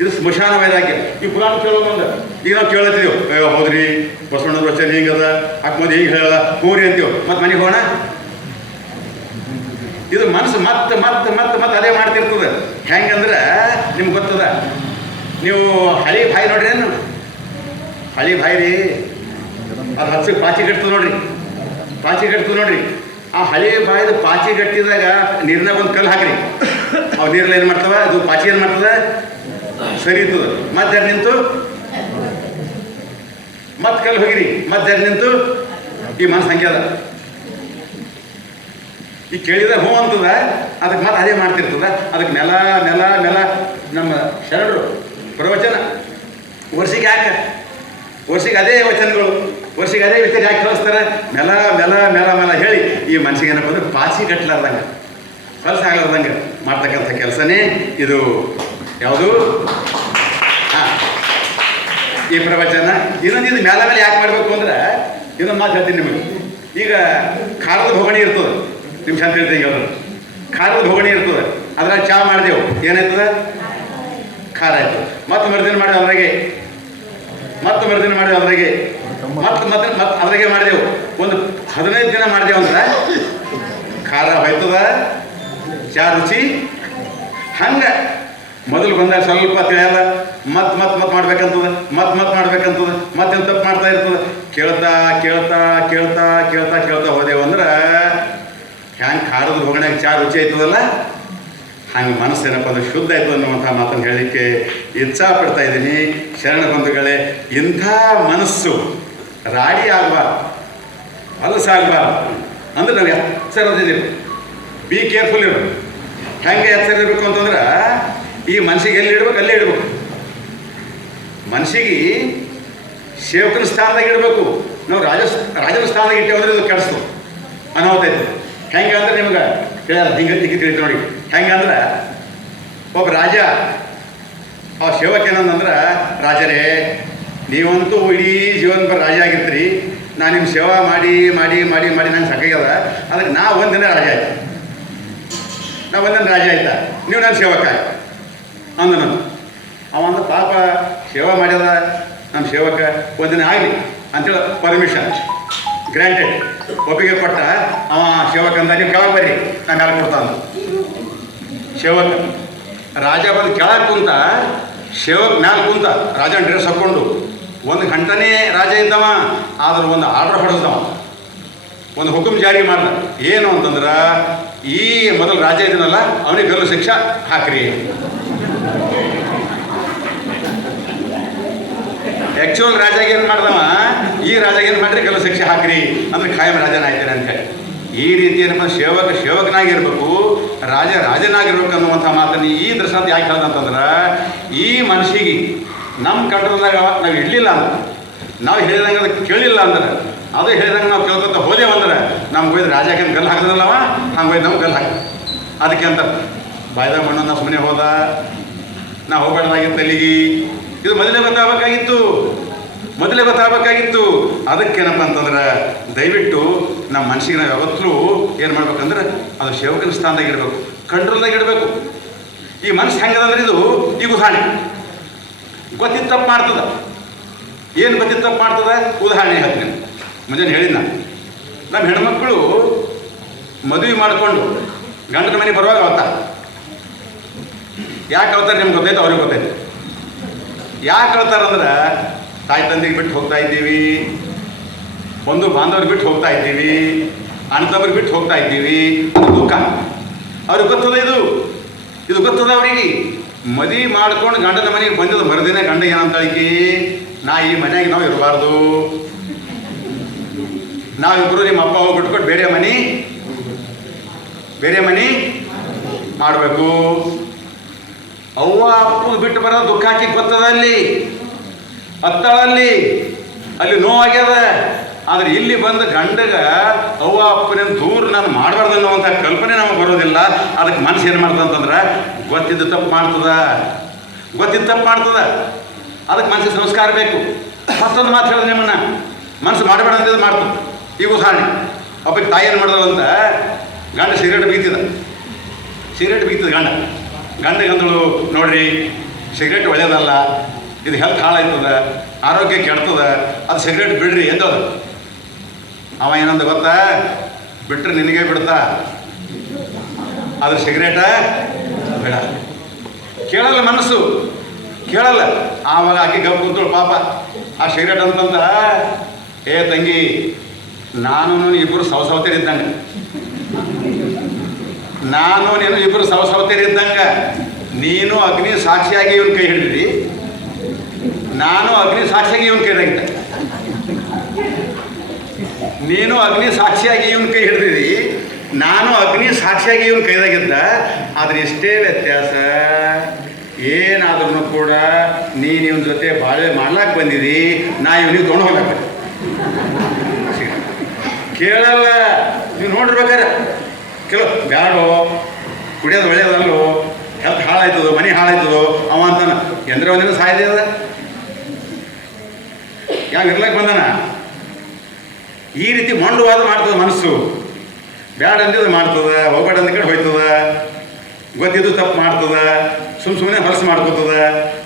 ಇದು ಸ್ಮಶಾನ ವೈರಾಗ್ಯ. ಈ ಪುರಾಣ ಕೇಳೋದು ಈಗ ನಾವು ಕೇಳತ್ತೀವಿ, ಅಯ್ಯೋ ಹೌದ್ರಿ ಬಸವಣ್ಣನ ವಚನ ಹಿಂಗದ, ಅಕ್ಕಮದಿ ಹಿಂಗೆ ಹೇಳಲ್ಲ ಕೂರಿ ಅಂತೀವಿ. ಮತ್ತು ಮನೆಗೆ ಹೋಗೋಣ. ಇದು ಮನಸ್ಸು ಮತ್ತೆ ಮತ್ತೆ ಮತ್ತೆ ಮತ್ತೆ ಅದೇ ಮಾಡ್ತಿರ್ತದೆ. ಹೆಂಗಂದ್ರೆ ನಿಮ್ಗೆ ಗೊತ್ತದ, ನೀವು ಹಳಿ ಬಾಯಿ ನೋಡ್ರಿ, ಏನು ಹಳಿ ಬಾಯಿ ರೀ, ಅದು ಹಚ್ಚಕ್ಕೆ ಪಾಚಿ ಕಟ್ತದೆ ನೋಡ್ರಿ, ಪಾಚಿ ಕಟ್ತದೆ ನೋಡ್ರಿ. ಆ ಹಳಿ ಬಾಯಿದು ಪಾಚಿ ಕಟ್ಟಿದಾಗ ನೀರಿನಾಗ ಒಂದು ಕಲ್ಲು ಹಾಕ್ರಿ, ಅವು ನೀರಲ್ಲಿ ಏನು ಮಾಡ್ತವೆ, ಅದು ಪಾಚಿ ಏನು ಮಾಡ್ತದೆ, ಸರಿ ಇರ್ತದೆ. ಮತ್ತೆ ನಿಂತು ಮತ್ತೆ ಕಲ್ಲು ಹೋಗಿರಿ, ಮತ್ತೆ ನಿಂತು ಈ ಮನಸ್ಸು ಹಂಗೆ ಅದ. ಈ ಕೇಳಿದ ಹೂ ಅಂತದ, ಅದಕ್ಕೆ ಮತ್ತೆ ಅದೇ ಮಾಡ್ತಿರ್ತದ. ಅದಕ್ಕೆ ನೆಲ ನೆಲ ನೆಲ ನಮ್ಮ ಶರಣರು ಪ್ರವಚನ ವರ್ಷಿಗೆ ಯಾಕೆ, ವರ್ಷಿಗೆ ಅದೇ ವಚನಗಳು, ವರ್ಷಿಗೆ ಅದೇ ವಿಚಾರ ಯಾಕೆ ಕಳಿಸ್ತಾರೆ, ಮೆಲ ಮೆಲ ಮೆಲ ಮೆಲ ಹೇಳಿ ಈ ಮನಸ್ಸಿಗೆ ಏನಪ್ಪ ಅಂದ್ರೆ ಪಾಚಿ ಕಟ್ಟಲಾರ್ದಂಗೆ, ಫಲ್ಸ್ ಆಗ್ಲಾರ್ದಂಗೆ ಮಾಡ್ತಕ್ಕಂಥ ಕೆಲಸನೇ ಇದು. ಯಾವುದು? ಹಾಂ, ಈ ಪ್ರವಚನ. ಇನ್ನೊಂದು ಇದು ಮೆಲ ಮೇಲೆ ಯಾಕೆ ಮಾಡಬೇಕು ಅಂದ್ರೆ, ಇನ್ನೊಂದು ಮಾತು ಹೇಳ್ತೀನಿ ನಿಮಗೆ. ಈಗ ಖಾರದ ಭೋಗಣಿ ಇರ್ತದೆ, ನಿಮ್ಮ ಶಾಂತಿ ಹೇಳ್ತೀನಿ ಹೇಳೋದು. ಖಾರದ ಭೋಗಣಿ ಇರ್ತದೆ, ಅದ್ರಾಗ ಚಹಾ ಮಾಡಿದೆವು, ಏನಾಯ್ತದ, ಖಾರ ಆಯ್ತು. ಮತ್ತೆ ಮರುದಿನ ಮಾಡಿ ಅದ್ರಾಗೆ, ಮತ್ತೆ ಮರುದಿನ ಮಾಡಿದೆವು ಅದ್ರಾಗೆ, ಮತ್ತೆ ಮತ್ತೆ ಮತ್ತೆ ಅದ್ರಾಗೆ ಮಾಡಿದೆವು. ಒಂದು 15 ದಿನ ಮಾಡಿದೆವು ಅಂದ್ರೆ ಖಾರ ಹೋಯ್ತದ, ಚಹಾ ರುಚಿ ಹಂಗೆ. ಮೊದಲು ಬಂದಾಗ ಸ್ವಲ್ಪ ತಿಳಿಯಲ್ಲ, ಮತ್ತೆ ಮತ್ತೆ ಮತ್ತೆ ಮಾಡ್ಬೇಕಂತದ, ಮತ್ತೆ ಮತ್ತೆ ಮಾಡ್ಬೇಕಂತದ, ಮತ್ತೇನು ತಪ್ಪು ಮಾಡ್ತಾ ಇರ್ತದೆ. ಕೇಳ್ತಾ ಕೇಳ್ತಾ ಕೇಳ್ತಾ ಕೇಳ್ತಾ ಕೇಳ್ತಾ ಹೋದೆವು ಅಂದ್ರೆ ಹ್ಯಾಂಗೆ ಖಾರದ ಭೋಗಣ್ಯಾಗ ಚಹಾ ರುಚಿ ಆಯ್ತದಲ್ಲ, ಹಂಗೆ ಮನಸ್ಸು ಏನಪ್ಪ ಅಂದ್ರೆ ಶುದ್ಧ ಆಯಿತು ಅನ್ನುವಂಥ ಮಾತನ್ನು ಹೇಳಲಿಕ್ಕೆ ಇಚ್ಛಾಪಡ್ತಾ ಇದ್ದೀನಿ. ಶರಣ ಬಂಧುಗಳೇ, ಇಂಥ ಮನಸ್ಸು ರಾಡಿ ಆಗಬಾರ್ದು, ಹೊಲಸಾಗಬಾರ್ದು ಅಂದ್ರೆ ನಾವು ಎಚ್ಚರದಿದ್ದೀವಿ, ಬಿ ಕೇರ್ಫುಲ್ ಇರಬೇಕು. ಹೆಂಗೆ ಎಚ್ಚರ ಇರಬೇಕು ಅಂತಂದ್ರೆ, ಈ ಮನಸ್ಸಿಗೆ ಎಲ್ಲಿ ಇಡ್ಬೇಕು ಅಲ್ಲೇ ಇಡಬೇಕು. ಮನಸ್ಸಿಗೆ ಸೇವಕನ ಸ್ಥಾನದಾಗ ಇಡಬೇಕು. ನಾವು ರಾಜನ ಸ್ಥಾನದಾಗ ಇಟ್ಟೇವಂದ್ರೆ ಇದು ಕೆಡಿಸ್ತು ಅನಾಹುತ ಆಯ್ತು. ಹೆಂಗೆ ಅಂದ್ರೆ ನಿಮ್ಗೆ ಕೇಳಲ್ಲ, ಹಿಂಗೆ ತಿಳಿತು ನೋಡಿ. ಹೆಂಗೆ ಅಂದ್ರೆ ಒಬ್ಬ ರಾಜ, ಆ ಸೇವಕ ಏನಂದ್ರೆ, ರಾಜರೇ ನೀವಂತೂ ಇಡೀ ಜೀವನ ಬರ ರಾಜ ಆಗಿರ್ತೀರಿ, ನಾನು ನಿಮ್ಮ ಸೇವಾ ಮಾಡಿ ಮಾಡಿ ಮಾಡಿ ಮಾಡಿ ನಂಗೆ ಸಾಕಾಗ್ಯದ, ಅದಕ್ಕೆ ನಾ ಒಂದಿನ ರಾಜ ಆಯ್ತು, ನಾ ಒಂದಿನ ರಾಜ ಆಯ್ತಾ, ನೀವು ನನ್ನ ಸೇವಕ ಅಂದ. ನಾನು ಅವಂದ ಪಾಪ ಸೇವಾ ಮಾಡ್ಯದ ನಮ್ಮ ಸೇವಕ, ಒಂದಿನ ಆಗಲಿ ಅಂತೇಳಿ ಪರ್ಮಿಷನ್ ಗ್ರ್ಯಾಂಟೆಡ್, ಒಪ್ಪಿಗೆ ಕೊಟ್ಟ. ಅವ ಸೇವಕ ಅಂದ, ನೀವು ಕೆಳಗೆ ಬರ್ರಿ ನಾನು ಮ್ಯಾಲೆ ಕೊಡ್ತಾನ. ಸೇವಕ ರಾಜ ಬಂದು ಕೆಳಗೆ ಕುಂತ, ಸೇವಕ ಮ್ಯಾಲೆ ಕುಂತ, ರಾಜನ ಡ್ರೆಸ್ ಹಾಕ್ಕೊಂಡು. 1 ಗಂಟೆನೇ ರಾಜ ಇದ್ದವ, ಆದ್ರೆ ಒಂದು ಆರ್ಡರ್ ಹೊಡೆದವ, ಒಂದು ಹುಕುಮ್ ಜಾರಿ ಮಾಡ್ದ. ಏನು ಅಂತಂದ್ರೆ, ಈ ಮೊದಲು ರಾಜ ಇದನ್ನಲ್ಲ ಅವನಿಗೆ ಗಲ್ಲು ಶಿಕ್ಷೆ ಹಾಕ್ರಿ. ಆ್ಯಕ್ಚುಯಲ್ ರಾಜಾಗ ಏನು ಮಾಡ್ದವ, ಈ ರಾಜಾಗ ಏನು ಮಾಡ್ರಿ, ಗಲ್ಲು ಶಿಕ್ಷೆ ಹಾಕ್ರಿ ಅಂದ್ರೆ ಖಾಯಂ ರಾಜನ ಆಯ್ತಾನೆ ಅಂತೇಳಿ. ಈ ರೀತಿ ಏನಪ್ಪ, ಸೇವಕನಾಗಿರ್ಬೇಕು, ರಾಜನಾಗಿರ್ಬೇಕು ಅನ್ನುವಂಥ ಮಾತನ್ನು ಈ ದೃಷ್ಟಾಂತ ಯಾಕೆ ಹೇಳ್ದಂತಂದ್ರೆ, ಈ ಮನಸ್ಸಿಗೆ ನಮ್ಮ ಕಂಟ್ರೋಲ್ದಾಗ ನಾವು ಇಡಲಿಲ್ಲ ಅಂದ್ರೆ, ನಾವು ಹೇಳಿದಂಗೆ ಅದಕ್ಕೆ ಕೇಳಿಲ್ಲ ಅಂದ್ರೆ, ಅದು ಹೇಳಿದಂಗೆ ನಾವು ಕೇಳ್ಕೊತ ಹೋದೇವಂದ್ರೆ ನಮ್ಗೆ ಹೋಯ್ದು ರಾಜಕ್ಕೆ ಗಲ್ಲು ಹಾಕಿದ್ರಲ್ಲವ, ಹಂಗೆ ಹೋಯ್ದು ನಮ್ಗೆ ಗಲ್ಲು ಹಾಕಿ. ಅದಕ್ಕೆ ಅಂತ ಬಾಯ್ದಾಗ ಮಣ್ಣು ನಾವು ಸುಮ್ಮನೆ ಹೋದ, ನಾವು ಹೋಗಬೇಕಾಗಿತ್ತು ಅಲ್ಲಿಗೆ. ಇದು ಮೊದಲೇ ಗೊತ್ತಾಗಬೇಕಾಗಿತ್ತು. ಅದಕ್ಕೇನಪ್ಪ ಅಂತಂದ್ರೆ, ದಯವಿಟ್ಟು ನಮ್ಮ ಮನಸ್ಸಿಗೆ ನಾವು ಯಾವತ್ತೂ ಏನು ಮಾಡ್ಬೇಕಂದ್ರೆ, ಅದು ಸೇವಕನ ಸ್ಥಾನದಾಗ ಇಡಬೇಕು, ಕಂಟ್ರೋಲ್ದಾಗ ಇಡಬೇಕು. ಈ ಮನಸ್ಸು ಹೆಂಗದಂದ್ರೆ, ಇದು ಈಗ ಉದಾಹರಣೆ ಗೊತ್ತಿದ್ದು ತಪ್ಪು ಮಾಡ್ತದೆ. ಏನು ಗೊತ್ತಿದ್ದು ತಪ್ಪು ಮಾಡ್ತದೆ? ಉದಾಹರಣೆ ಹೇಳ್ತೀನಿ. ಮುಂಜಾನೆ ಹೇಳಿದ ನಮ್ಮ ಹೆಣ್ಮಕ್ಳು ಮದುವೆ ಮಾಡಿಕೊಂಡು ಗಂಡನ ಮನೆ ಬರುವಾಗ ಅವತ್ತಾರ. ಯಾಕೆ ಅವತ್ತಾರೆ ನಿಮ್ಗೆ ಗೊತ್ತೈತೆ, ಅವ್ರಿಗೆ ಗೊತ್ತೈತೆ. ಯಾಕೆ ಹೇಳ್ತಾರಂದ್ರೆ, ತಾಯಿ ತಂದೆಗೆ ಬಿಟ್ಟು ಹೋಗ್ತಾ ಇದ್ದೀವಿ, ಒಂದು ಬಾಂಧವ್ರಿಗೆ ಬಿಟ್ಟು ಹೋಗ್ತಾ ಇದ್ದೀವಿ, ಅಣ್ಣ ತಮ್ಮರಿಗೆ ಬಿಟ್ಟು ಹೋಗ್ತಾ ಇದ್ದೀವಿ, ಅದು ದುಃಖ ಅವ್ರಿಗೆ ಗೊತ್ತದ. ಇದು ಗೊತ್ತದ ಅವರಿಗೆ. ಮದುವೆ ಮಾಡ್ಕೊಂಡು ಗಂಡನ ಮನೆಗೆ ಬಂದಿದ್ದು ಮರುದಿನ ಗಂಡ ಏನಂತಳಿಕೆ, ನಾ ಈ ಮನೆಯಾಗ ನಾವು ಇರಬಾರ್ದು, ನಾವಿಬ್ಬರು ನಿಮ್ಮ ಅಪ್ಪ ಹೋಗಿ ಬಿಟ್ಕೊಟ್ಟು ಬೇರೆ ಮನೆ ಬೇರೆ ಮನೆ ಮಾಡಬೇಕು. ಅವ್ವ ಅಪ್ಪಗೆ ಬಿಟ್ಟು ಬರೋದು ದುಃಖ ಹಾಕಿ ಗೊತ್ತದ, ಅಲ್ಲಿ ಹತ್ತಳಲ್ಲಿ ಅಲ್ಲಿ ನೋವಾಗ್ಯದ. ಆದ್ರೆ ಇಲ್ಲಿ ಬಂದ ಗಂಡಗ ಅವ್ವ ಅಪ್ಪನ ದೂರ ನಾನು ಮಾಡಬಾರ್ದು ಅನ್ನುವಂಥ ಕಲ್ಪನೆ ನಮಗೆ ಬರೋದಿಲ್ಲ. ಅದಕ್ಕೆ ಮನಸ್ಸು ಏನು ಮಾಡ್ತದೆ ಅಂತಂದ್ರೆ ಗೊತ್ತಿದ್ದು ತಪ್ಪು ಮಾಡ್ತದ, ಗೊತ್ತಿದ್ದು ತಪ್ಪು ಮಾಡ್ತದ. ಅದಕ್ಕೆ ಮನಸ್ಸಿಗೆ ಸಂಸ್ಕಾರ ಬೇಕು. ಮತ್ತೊಂದು ಮಾತು ಹೇಳಿದ್ರೆ ನಿಮ್ಮನ್ನ ಮನಸ್ಸು ಮಾಡಬೇಡ ಅಂತ ಮಾಡ್ತದೆ. ಈಗ ಉದಾಹರಣೆ, ಒಬ್ಬಕ್ಕೆ ತಾಯಿ ಏನು ಮಾಡಿದಳು ಗಂಡ ಸಿಗರೇಟ್ ಬೀಗ್ತದೆ ಗಂಡಗೆ ಅಂದಳು, ನೋಡ್ರಿ ಸಿಗರೇಟ್ ಒಳ್ಳೇದಲ್ಲ, ಇದು ಹೆಲ್ತ್ ಹಾಳಾಯ್ತದ, ಆರೋಗ್ಯ ಕೆಡ್ತದ, ಅದು ಸಿಗರೇಟ್ ಬಿಡ್ರಿ ಎಂದದು. ಅವ ಏನಂದ ಗೊತ್ತಾ, ಬಿಟ್ರೆ ನಿನಗೆ ಬಿಡ್ತಾ, ಆದ್ರೆ ಸಿಗರೇಟ ಬೇಡ. ಕೇಳಲ್ಲ, ಮನಸ್ಸು ಕೇಳಲ್ಲ. ಆವಾಗ ಆಕೆ ಗಪ್ ಕೂತಳು ಪಾಪ. ಆ ಸಿಗರೇಟ್ ಅಂತಂದ, ಏ ತಂಗಿ, ನಾನು ಇಬ್ಬರು ಸವಸವತೇರಿದ್ದಂಗೆ, ನಾನು ನೀನು ಇಬ್ಬರು ಸವಸವತೇರಿದ್ದಂಗೆ. ನೀನು ಅಗ್ನಿ ಸಾಕ್ಷಿಯಾಗಿ ಇವನ್ ಕೈ ಹಿಡಿದ್ರಿ, ನಾನು ಅಗ್ನಿ ಸಾಕ್ಷಿಯಾಗಿ ಇವನ್ ಕೈದಾಗಿದ್ದ. ನೀನು ಅಗ್ನಿ ಸಾಕ್ಷಿಯಾಗಿ ಇವನ್ ಕೈ ಹಿಡಿದಿರಿ, ನಾನು ಅಗ್ನಿ ಸಾಕ್ಷಿಯಾಗಿ ಇವನ್ ಕೈದಾಗಿದ್ದ. ಆದ್ರೆ ಇಷ್ಟೇ ವ್ಯತ್ಯಾಸ, ಏನಾದ್ರೂ ಕೂಡ ನೀನು ಇವನ ಜೊತೆ ಬಾಳೆ ಮಾಡ್ಲಾಕ್ ಬಂದಿದಿ, ನಾ ಇವನಿಗೆ ತೊಗೊಂಡು ಹೋಗ್ಲಾಕ ಕೇಳಲ್ಲ. ನೀವು ನೋಡಿರ್ಬೇಕಾರೆ ಕೆಲವು ಬ್ಯಾಡೋ, ಕುಡಿಯೋದು ಒಳ್ಳೇದಲ್ಲೋ, ಹೆಲ್ತ್ ಹಾಳಾಯ್ತದೋ, ಮನೆ ಹಾಳಾಯ್ತದೋ ಅವ ಅಂತಾನ. ಎಂದ್ರೆ ಒಂದಿನ ಸಾಯ್ದೆ ಅದ, ಯಾವ ಇರ್ಲಕ್ಕೆ ಬಂದಾನ. ಈ ರೀತಿ ಮಂಡುವಾದ ಮಾಡ್ತದೆ ಮನಸ್ಸು. ಬ್ಯಾಡ ಅಂದಿದ್ದು ಮಾಡ್ತದ, ಹೋಗ್ಬೇಡ ಅಂದ ಕಡೆ ಹೋಯ್ತದ, ಗೊತ್ತಿದ್ದು ತಪ್ಪು ಮಾಡ್ತದ, ಸುಮ್ಮನೆ ಹೊಲಸು ಮಾಡ್ಕೋತದ.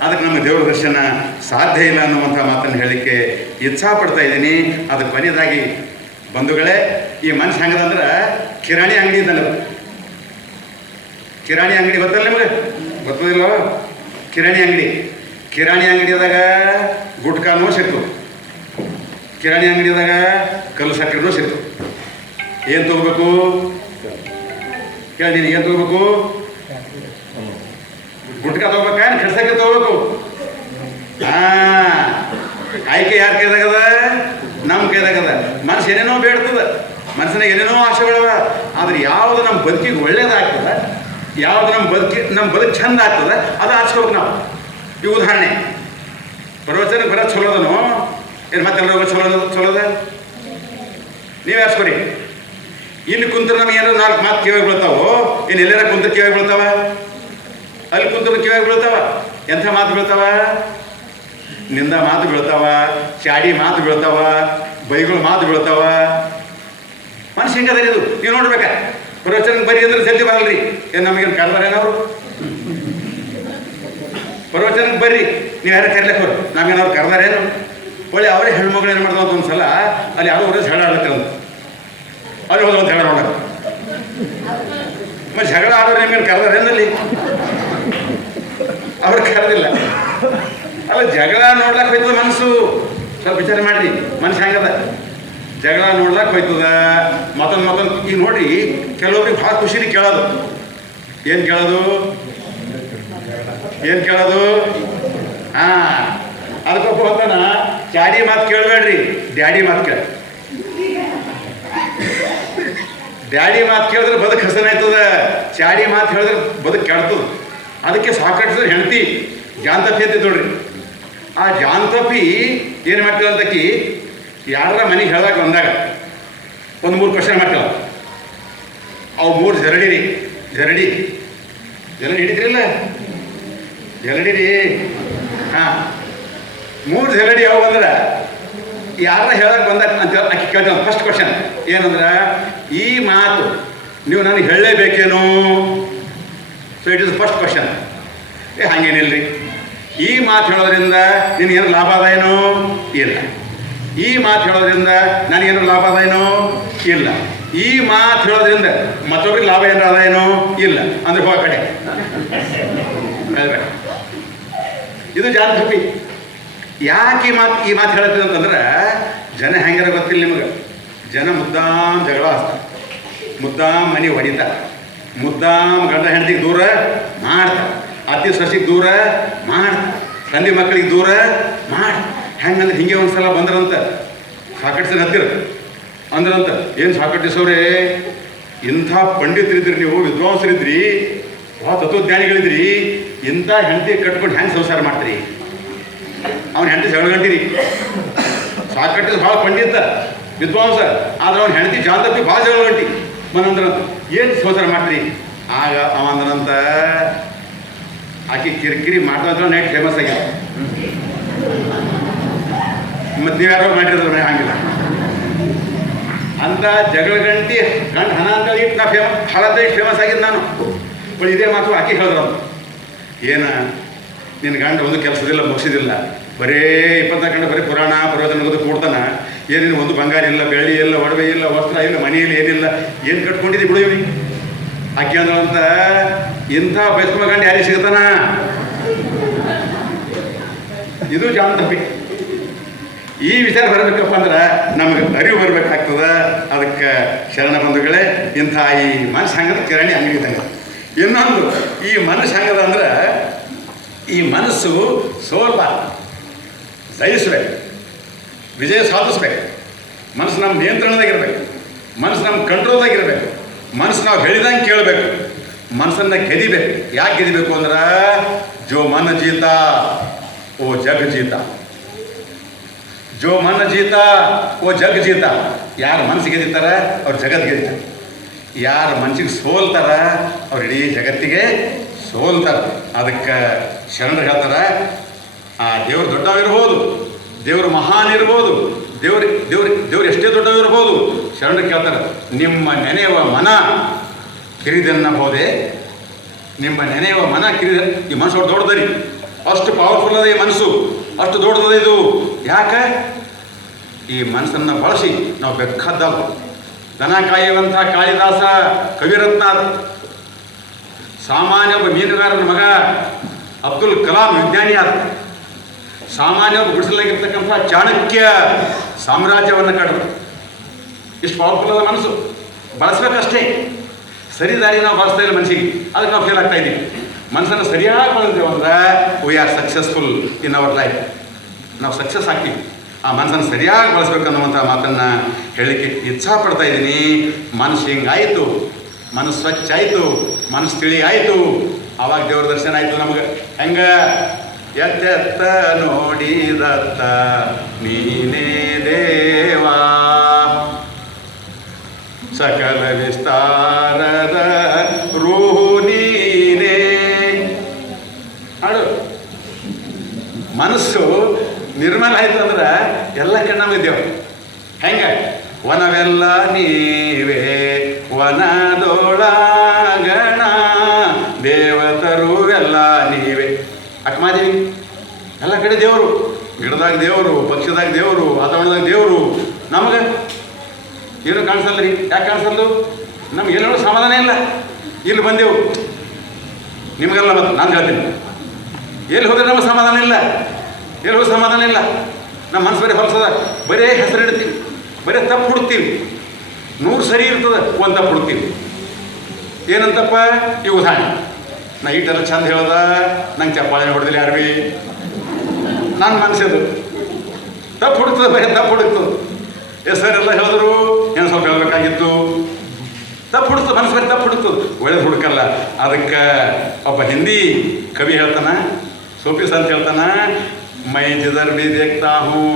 ಅದಕ್ಕೆ ನಮ್ಮ ದೇವ್ರ ದರ್ಶನ ಸಾಧ್ಯ ಇಲ್ಲ ಅನ್ನುವಂಥ ಮಾತನ್ನು ಹೇಳಲಿಕ್ಕೆ ಇಚ್ಛಾಪಡ್ತಾ ಇದ್ದೀನಿ. ಅದಕ್ಕೆ ಕೊನೆಯದಾಗಿ ಬಂಧುಗಳೇ, ಈ ಮನುಷ್ಯ ಹೆಂಗದಂದ್ರೆ ಕಿರಾಣಿ ಅಂಗಡಿ ಇದ್ದಲ್ಲ. ಕಿರಾಣಿ ಅಂಗಡಿ ಗೊತ್ತಲ್ಲ ನಿಮಗೆ? ಗೊತ್ತದಿಲ್ಲ? ಕಿರಾಣಿ ಅಂಗಡಿಯಾಗ ಗುಟ್ಕಾನೂ ಸಿಕ್ತು, ಕಿರಾಣಿ ಅಂಗಡಿಯಾಗ ಕಲ್ಲು ಸಕ್ಕರೆನೂ ಸಿಕ್ತು. ಏನು ತೊಗೋಬೇಕು ಕೇಳಿ? ಏನು ತೊಗೋಬೇಕು? ಗುಟ್ಕಾ ತೊಗೋಬೇಕಾ, ಖರ್ಚಕ್ಕೆ ತೊಗೋಬೇಕು? ಆಯ್ಕೆ ಯಾರ ಕೈದಾಗದ? ನಮ್ಮ ಕೈದಾಗದ. ಮನಸ್ಸು ಏನೇನೋ ಬೇಡ್ತದ, ಮನಸ್ಸಿನಾಗ ಏನೇನೋ ಆಸೆಗಳವ. ಆದ್ರೆ ಯಾವುದು ನಮ್ಮ ಬದುಕಿಗೆ ಒಳ್ಳೇದಾಗ್ತದ, ಯಾವುದು ನಮ್ಮ ಬದುಕು ಚಂದ ಆಗ್ತದ, ಅದು ಆರಿಸ್ಕೋಬೇಕು ನಾವು. ಈ ಉದಾಹರಣೆ, ಪ್ರವಚನಕ್ಕೆ ಬರೋದು ಚಲೋದನು ಏನು, ಮತ್ತೆಲ್ಲರೂ ಚಲೋದ ನೀವು ಆರಿಸ್ಕೊರಿ. ಇಲ್ಲಿ ಕುಂತ್ರೆ ನಮ್ಗೆ ಏನಾದ್ರು 4 ಮಾತು ಕಿವಿಯಾಗಿ ಬೀಳ್ತಾವೋ, ಇನ್ನು ಎಲ್ಲಾರ ಕುಂತ್ರೆ ಕಿವಿಯಾಗಿ ಬೀಳ್ತಾವ, ಅಲ್ಲಿ ಕುಂತ್ರೆ ಕಿವಿಯಾಗಿ ಬೀಳ್ತಾವ. ಎಂಥ ಮಾತು ಬೀಳ್ತಾವ? ನಿಂದ ಮಾತು ಬೀಳ್ತಾವ, ಚಾಡಿ ಮಾತು ಬೀಳ್ತಾವ, ಬೈಗಳು ಮಾತು ಬೀಳ್ತಾವ. ಮನುಷ್ಯ ಹಿಂಗದ ಇದು. ನೀವು ನೋಡ್ಬೇಕಾ, ಪ್ರವಚನಕ್ಕೆ ಬರೀ ಅಂದ್ರೆ ಜಲ್ದಿ ಬರಲ್ರಿ. ಏನು ನಮಗೇನು ಕರ್ದಾರೇನವರು? ಪ್ರವಚನಕ್ಕೆ ಬರ್ರಿ, ನೀವು ಯಾರು ಕರ್ಲಕ್ಕೆ ಹೋರು, ನಮಗೇನವ್ರು ಕರ್ದಾರೇನು? ಒಳ್ಳೆ ಅವರೇ ಹೆಣ್ಮಕ್ಳು ಏನು ಮಾಡ್ತಾವ ಒಂದು ಸಲ, ಅಲ್ಲಿ ಯಾರೋ ಊರ ಜಗಳ ಆಡ್ಲತ್ತಿರ ಅಲ್ಲಿ ಹೋದ ಒಂದು ಜಗಳ ನೋಡಕ್ಕೆ. ಮತ್ತೆ ಜಗಳ ಆಡೋರು ನಿಮ್ಗೇನು ಕರ್ದಾರೇನಲ್ಲಿ? ಅವ್ರು ಕರೆದಿಲ್ಲ. ಅಲ್ಲ, ಜಗಳ ನೋಡ್ಲಾಕ್ ಹೋಯ್ತದ ಮನಸ್ಸು. ಸ್ವಲ್ಪ ವಿಚಾರ ಮಾಡ್ರಿ, ಮನುಷ್ಯ ಹೆಂಗದ. ಜಗಳ ನೋಡ್ಲಾಕ್ ಹೋಯ್ತದ. ಮತ್ತೊಂದು ಈಗ ನೋಡ್ರಿ, ಕೆಲವ್ರಿಗೆ ಭಾಳ ಖುಷಿರಿ ಕೇಳೋದು. ಏನು ಕೇಳೋದು? ಅದಕ್ಕೊಬ್ಬ ಹೋಗ್ತಾನ, ಚಾಡಿ ಮಾತು ಕೇಳಬೇಡ್ರಿ, ಡ್ಯಾಡಿ ಮಾತು ಕೇಳ. ಡ್ಯಾಡಿ ಮಾತು ಕೇಳಿದ್ರೆ ಬದುಕು ಹಸನಾಯ್ತದ, ಚಾಡಿ ಮಾತು ಹೇಳಿದ್ರೆ ಬದುಕು ಕೆಡ್ತದ. ಅದಕ್ಕೆ ಸಾಕಷ್ಟು ಹೆಂಡತಿ ಜಾಂತಪಿ ಅಂತ ನೋಡ್ರಿ. ಆ ಜಾಂತಪಿ ಏನು ಮಾಡ್ತೀವಿ ಅಂತಕಿ, ಯಾರ ಮನೆಗೆ ಹೇಳಕ್ಕೆ ಬಂದಾಗ ಒಂದು 3 ಕ್ವಶನ್ ಮಾಡ್ತಾವ. ಅವು 3 ಜರಡಿ ಹಿಡಿದ್ರಿಲ್ಲ, ಜರಡಿರಿ. 3 ಜರಡಿ ಯಾವ ಅಂದ್ರೆ ಯಾರ ಹೇಳಕ್ಕೆ ಬಂದಾಗ ಅಂತ ಆಕೆ ಕೇಳ್ತಾವ. ಫಸ್ಟ್ ಕ್ವಶನ್ ಏನಂದ್ರೆ, ಈ ಮಾತು ನೀವು ನನಗೆ ಹೇಳಲೇಬೇಕೇನೋ? So it is first question. ಹಾಗೇನಿಲ್ರಿ, ಈ ಮಾತು ಹೇಳೋದ್ರಿಂದ ನಿನಗೇನು ಲಾಭ ಅದೇನೋ? ಇಲ್ಲ. ಈ ಮಾತು ಹೇಳೋದ್ರಿಂದ ನನಗೇನು ಲಾಭ ಅದೇನೋ? ಇಲ್ಲ. ಈ ಮಾತು ಹೇಳೋದ್ರಿಂದ ಮತ್ತೊಬ್ಬರಿಗೆ ಲಾಭ ಏನಾರ ಅದೇನೋ? ಇಲ್ಲ. ಅಂದ್ರೆ ಹೋಗ ಕಡೆ ಇದು ಜಾಗೃತಿ. ಯಾಕೆ ಈ ಮಾತು ಹೇಳತ್ತೀವಿ ಅಂತಂದ್ರೆ, ಜನ ಹೆಂಗಾರ ಗೊತ್ತಿಲ್ಲ ನಿಮಗೆ. ಜನ ಮುದ್ದಾಮ್ ಜಗಳ ಹಚ್ತಾರೆ, ಮುದ್ದಾಮ್ ಮನೆ ಹೊಡಿತಾರೆ, ಮುದ್ದಾಮ್ ಗಂಡ ಹೆಂಡತಿಗೆ ದೂರ ಮಾಡ್ತಾರೆ, ಅತಿ ಸಸಿಗೆ ದೂರ ಮಾಡ್ತಾರೆ, ತಂದೆ ಮಕ್ಕಳಿಗೆ ದೂರ ಮಾಡ್ತಾರೆ. ಹೆಂಗಂದ್ರೆ ಹಿಂಗೆ ಒಂದು ಸಲ ಬಂದ್ರಂತ ಸಾಕಟ್ಟು ಹತ್ತಿರ ಅಂದ್ರಂತ. ಏನು ಸಾಕಟ್ಟಿಸೋರೆ ಇಂಥ ಪಂಡಿತರಿದ್ರಿ, ನೀವು ವಿದ್ವಾಂಸರಿದ್ರಿ, ಭಾಳ ತತ್ವಜ್ಞಾನಿಗಳಿದ್ರಿ, ಇಂಥ ಹೆಂಡತಿ ಕಟ್ಕೊಂಡು ಹೆಂಗೆ ಸಂಸಾರ ಮಾಡ್ತೀರಿ? ಅವ್ನ ಹೆಂಡತಿ ಜಗಳಗಂಟಿರಿ, ಸಾಕಟ್ಟಿದ್ದು ಭಾಳ ಪಂಡಿತ ವಿದ್ವಾಂಸ, ಆದ್ರೆ ಅವ್ನ ಹೆಂಡತಿ ಜಾತಪ್ಪಿ ಭಾಳ ಜಗಳಗಂಟಿ. ಮನಂದ್ರ ಏನು ಸಂಸಾರ ಮಾಡ್ತೀರಿ? ಆಗ ಅವಂದನಂತ ಆಕೆ ಕಿರಿಕಿರಿ ಮಾಡ್ತಾ ನೆಟ್ ಫೇಮಸ್ ಆಗ್ಯಾವ. ಮತ್ತು ನೀವು ಯಾರೋ ಮಾಡಿರೋದ್ರ ಮನೆ ಹಂಗಿಲ್ಲ ಅಂತ ಜಗಳ ಗಂಟಿ ಗಂಟು ಹಣ ಅಂತ ಇಟ್ಟು ನಾ ಹಳದ ಇಷ್ಟು ಫೇಮಸ್ ಆಗಿದ್ದು ನಾನು. ಬಟ್ ಇದೇ ಮಾತು ಆಕೆ ಹೇಳಿದ್ರು, ಏನು ನಿನ್ನ ಗಂಡ ಒಂದು ಕೆಲಸದಿಲ್ಲ, ಮುಗಿಸಿದಿಲ್ಲ, ಬರೇ 24 ಗಂಟೆ ಬರೀ ಪುರಾಣ ಪ್ರವಚನ ಕೂಡ್ತಾನ, ಏನೇನು ಒಂದು ಬಂಗಾರ ಇಲ್ಲ, ಬೆಳ್ಳಿ ಇಲ್ಲ, ಒಡವೆ ಇಲ್ಲ, ವಸ್ತ್ರ ಇಲ್ಲ, ಮನೆಯಲ್ಲಿ ಏನಿಲ್ಲ, ಏನು ಕಟ್ಕೊಂಡಿದ್ದಿ ಬಿಡು ಇವ್ನಿ. ಆಕೆ ಅಂದ್ರಂತ, ಇಂಥ ಬಯಸ್ಮ ಗಂಡ ಯಾರಿಗೆ ಸಿಗ್ತಾನ? ಇದು ಜಾಣತಪ್ಪಿ. ಈ ವಿಚಾರ ಬರಬೇಕಪ್ಪ ಅಂದ್ರೆ ನಮಗೆ ಅರಿವು ಬರಬೇಕಾಗ್ತದೆ. ಅದಕ್ಕೆ ಶರಣ ಬಂಧುಗಳೇ, ಇಂಥ ಈ ಮನಸ್ಸು ಹಂಗದ ಕಿರಣಿ ಹಂಗಿದ್ದಂಗೆ. ಇನ್ನೊಂದು, ಈ ಮನಸ್ಸು ಹಂಗದ ಅಂದ್ರೆ ಈ ಮನಸ್ಸು ಸೋಲ್ಬಾರ್ದು, ಜಯಿಸ್ಬೇಕು, ವಿಜಯ ಸಾಧಿಸ್ಬೇಕು. ಮನಸ್ಸು ನಮ್ಮ ನಿಯಂತ್ರಣದಾಗಿರ್ಬೇಕು, ಮನಸ್ಸು ನಮ್ಮ ಕಂಟ್ರೋಲ್ದಾಗಿರ್ಬೇಕು, ಮನಸ್ಸು ನಾವು ಹೇಳಿದಂಗೆ ಕೇಳಬೇಕು, ಮನಸ್ಸನ್ನು ಗೆದಿಬೇಕು. ಯಾಕೆ ಗೆದಿಬೇಕು ಅಂದ್ರೆ ಜೋ ಮನ ಜೀತ ಓ ಜಗ್ ಜೀತ, ಜೋ ಮನ ಜೀತ ಓ ಜಗ್ ಜೀತ. ಯಾರು ಮನಸ್ಸು ಗೆದಿತಾರ ಅವ್ರು ಜಗತ್ತು ಗೆದಿತಾರೆ, ಯಾರು ಮನಸ್ಸಿಗೆ ಸೋಲ್ತಾರ ಅವ್ರು ಇಡೀ ಜಗತ್ತಿಗೆ ಸೋಲ್ತಾರೆ. ಅದಕ್ಕೆ ಶರಣರು ಹೇಳ್ತಾರೆ, ಆ ದೇವ್ರು ದೊಡ್ಡವಿರ್ಬೋದು, ದೇವರು ಮಹಾನ್ ಇರ್ಬೋದು, ದೇವ್ರು ಎಷ್ಟೇ ದೊಡ್ಡವಿರ್ಬೋದು, ಶರಣರು ಕೇಳ್ತಾರೆ, ನಿಮ್ಮ ನೆನೆಯುವ ಮನ ಕಿರಿದೆನ್ನಬಹುದೇ? ನಿಮ್ಮ ನೆನೆಯುವ ಮನ ಕಿರಿದ. ಈ ಮನಸ್ಸು ಅವ್ರು ದೊಡ್ಡದರಿ, ಅಷ್ಟು ಪವರ್ಫುಲ್ ಅದ ಈ ಮನಸ್ಸು, ಅಷ್ಟು ದೊಡ್ಡದ ಇದು. ಯಾಕೆ? ಈ ಮನಸ್ಸನ್ನು ಬಳಸಿ ನಾವು ಬೇಕಾದಾಗ ದನ ಕಾಯುವಂಥ ಕಾಳಿದಾಸ ಕವಿರತ್ನ, ಸಾಮಾನ್ಯ ಒಬ್ಬ ಮೀನುಗಾರನ ಮಗ ಅಬ್ದುಲ್ ಕಲಾಂ ವಿಜ್ಞಾನಿ ಆದ, ಸಾಮಾನ್ಯ ಒಬ್ಬ ಗುಡಿಸಲಾಗಿರ್ತಕ್ಕಂಥ ಚಾಣಕ್ಯ ಸಾಮ್ರಾಜ್ಯವನ್ನು ಕಟ್ಟಿದ. ಇಷ್ಟು ಪವರ್ಫುಲ್ ಅದ ಮನಸ್ಸು, ಬಳಸ್ಬೇಕಷ್ಟೇ. ಸರಿ ದಾರಿ ನಾವು ಬಳಸ್ತಾ ಇಲ್ಲ ಮನಸ್ಸಿಗೆ, ಅದಕ್ಕೆ ನಾವು ಫೇಲ್ ಆಗ್ತಾ ಇದ್ದೀವಿ. ಮನಸ್ಸನ್ನು ಸರಿಯಾಗಿ ಬಳಸ್ತೇವೆ ಅಂದ್ರೆ we are successful in our life, ನಾವು ಸಕ್ಸಸ್ ಆಗ್ತೀವಿ. ಆ ಮನಸ್ಸನ್ನು ಸರಿಯಾಗಿ ಬಳಸ್ಬೇಕನ್ನುವಂಥ ಮಾತನ್ನು ಹೇಳಲಿಕ್ಕೆ ಇಚ್ಛಾಪಡ್ತಾ ಇದ್ದೀನಿ. ಮನಸ್ಸು ಹಿಂಗಾಯಿತು, ಮನಸ್ಸು ಸ್ವಚ್ಛ ಆಯಿತು, ಮನಸ್ಸು ತಿಳಿ ಆಯಿತು, ಆವಾಗ ದೇವ್ರ ದರ್ಶನ ಆಯಿತು ನಮಗೆ. ಹೆಂಗೆ? ಎತ್ತೆತ್ತ ನೋಡಿದತ್ತ ನೀನೇ ದೇವಾ, ಸಕಲ ವಿಸ್ತಾರದ ರೂಹು ನೀನೇ. ಹಾಡು. ಮನಸ್ಸು ನಿರ್ಮಲ ಆಯ್ತು ಅಂದ್ರೆ ಎಲ್ಲ ಕಣ್ಣಾಗಿದ್ದೇವೆ. ಹೆಂಗೆ? ವನವೆಲ್ಲ ನೀವೇ ವನದೊಳಗಣ, ದೇವತರು ಎಲ್ಲ ನೀವೇ. ಅಕ್ಮಾದೇವಿ ಎಲ್ಲ ಕಡೆ ದೇವರು, ಗಿಡದಾಗ ದೇವರು, ಪಕ್ಷಿದಾಗ ದೇವರು, ವಾತಾವರಣದಾಗ ದೇವರು. ನಮಗೆ ಏನು ಕಾಣಿಸಲ್ಲ ರೀ. ಯಾಕೆ ಕಾಣಿಸಲ್ದು? ನಮಗೇನೋ ಸಮಾಧಾನ ಇಲ್ಲ. ಇಲ್ಲಿ ಬಂದೆವು, ನಿಮಗೆಲ್ಲ ಮತ್ತು ನಾನು ಹೇಳ್ತೀನಿ, ಎಲ್ಲಿ ಹೋದ್ರೆ ನಮಗೆ ಸಮಾಧಾನ ಇಲ್ಲ, ಎಲ್ಲಿ ಹೋಗಿ ಸಮಾಧಾನ ಇಲ್ಲ. ನಮ್ಮ ಮನಸ್ಸು ಬರೀ ಹೊಲಸದ, ಬರೇ ಹೆಸರು ಇಡ್ತೀವಿ, ಬರೀ ತಪ್ಪು ಹುಡುಕ್ತೀವಿ. 100 ಸರಿ ಇರ್ತದೆ, ಒಂದು ತಪ್ಪು ಹುಡುಕ್ತೀವಿ. ಏನಂತಪ್ಪ? ಈ ಉದಾಹರಣೆ, ನಾ ಈಟೆಲ್ಲ ಚಂದ ಹೇಳ್ದ, ನಂಗೆ ಚಪ್ಪಾಳೆ ಹೊಡೆದಿಲ್ಲ ಯಾರು ಭೀ, ನನ್ನ ಮನಸ್ಸದು ತಪ್ಪು ಹುಡುಕ್ತದೆ, ಬರೀ ತಪ್ಪು ಹುಡುಕ್ತದೆ. ಹೆಸರೆಲ್ಲ ಹೇಳಿದ್ರು, ಏನು ಸ್ವಲ್ಪ ಹೇಳ್ಬೇಕಾಗಿತ್ತು, ತಪ್ಪು ಹುಡುಕ್ತದೆ, ಮನಸ್ಸು ಬರೀ ತಪ್ಪು ಹುಡುಕ್ತದೆ, ಒಳ್ಳೇದು ಹುಡುಕಲ್ಲ. ಅದಕ್ಕೆ ಒಬ್ಬ ಹಿಂದಿ ಕವಿ ಹೇಳ್ತಾನ, ಸೋಫಿ ಸಂತ ಹೇಳ್ತಾನ, ಮೈ ಜಿದರ್ ಭಿ ದೇಖ್ತಾ ಹೂँ,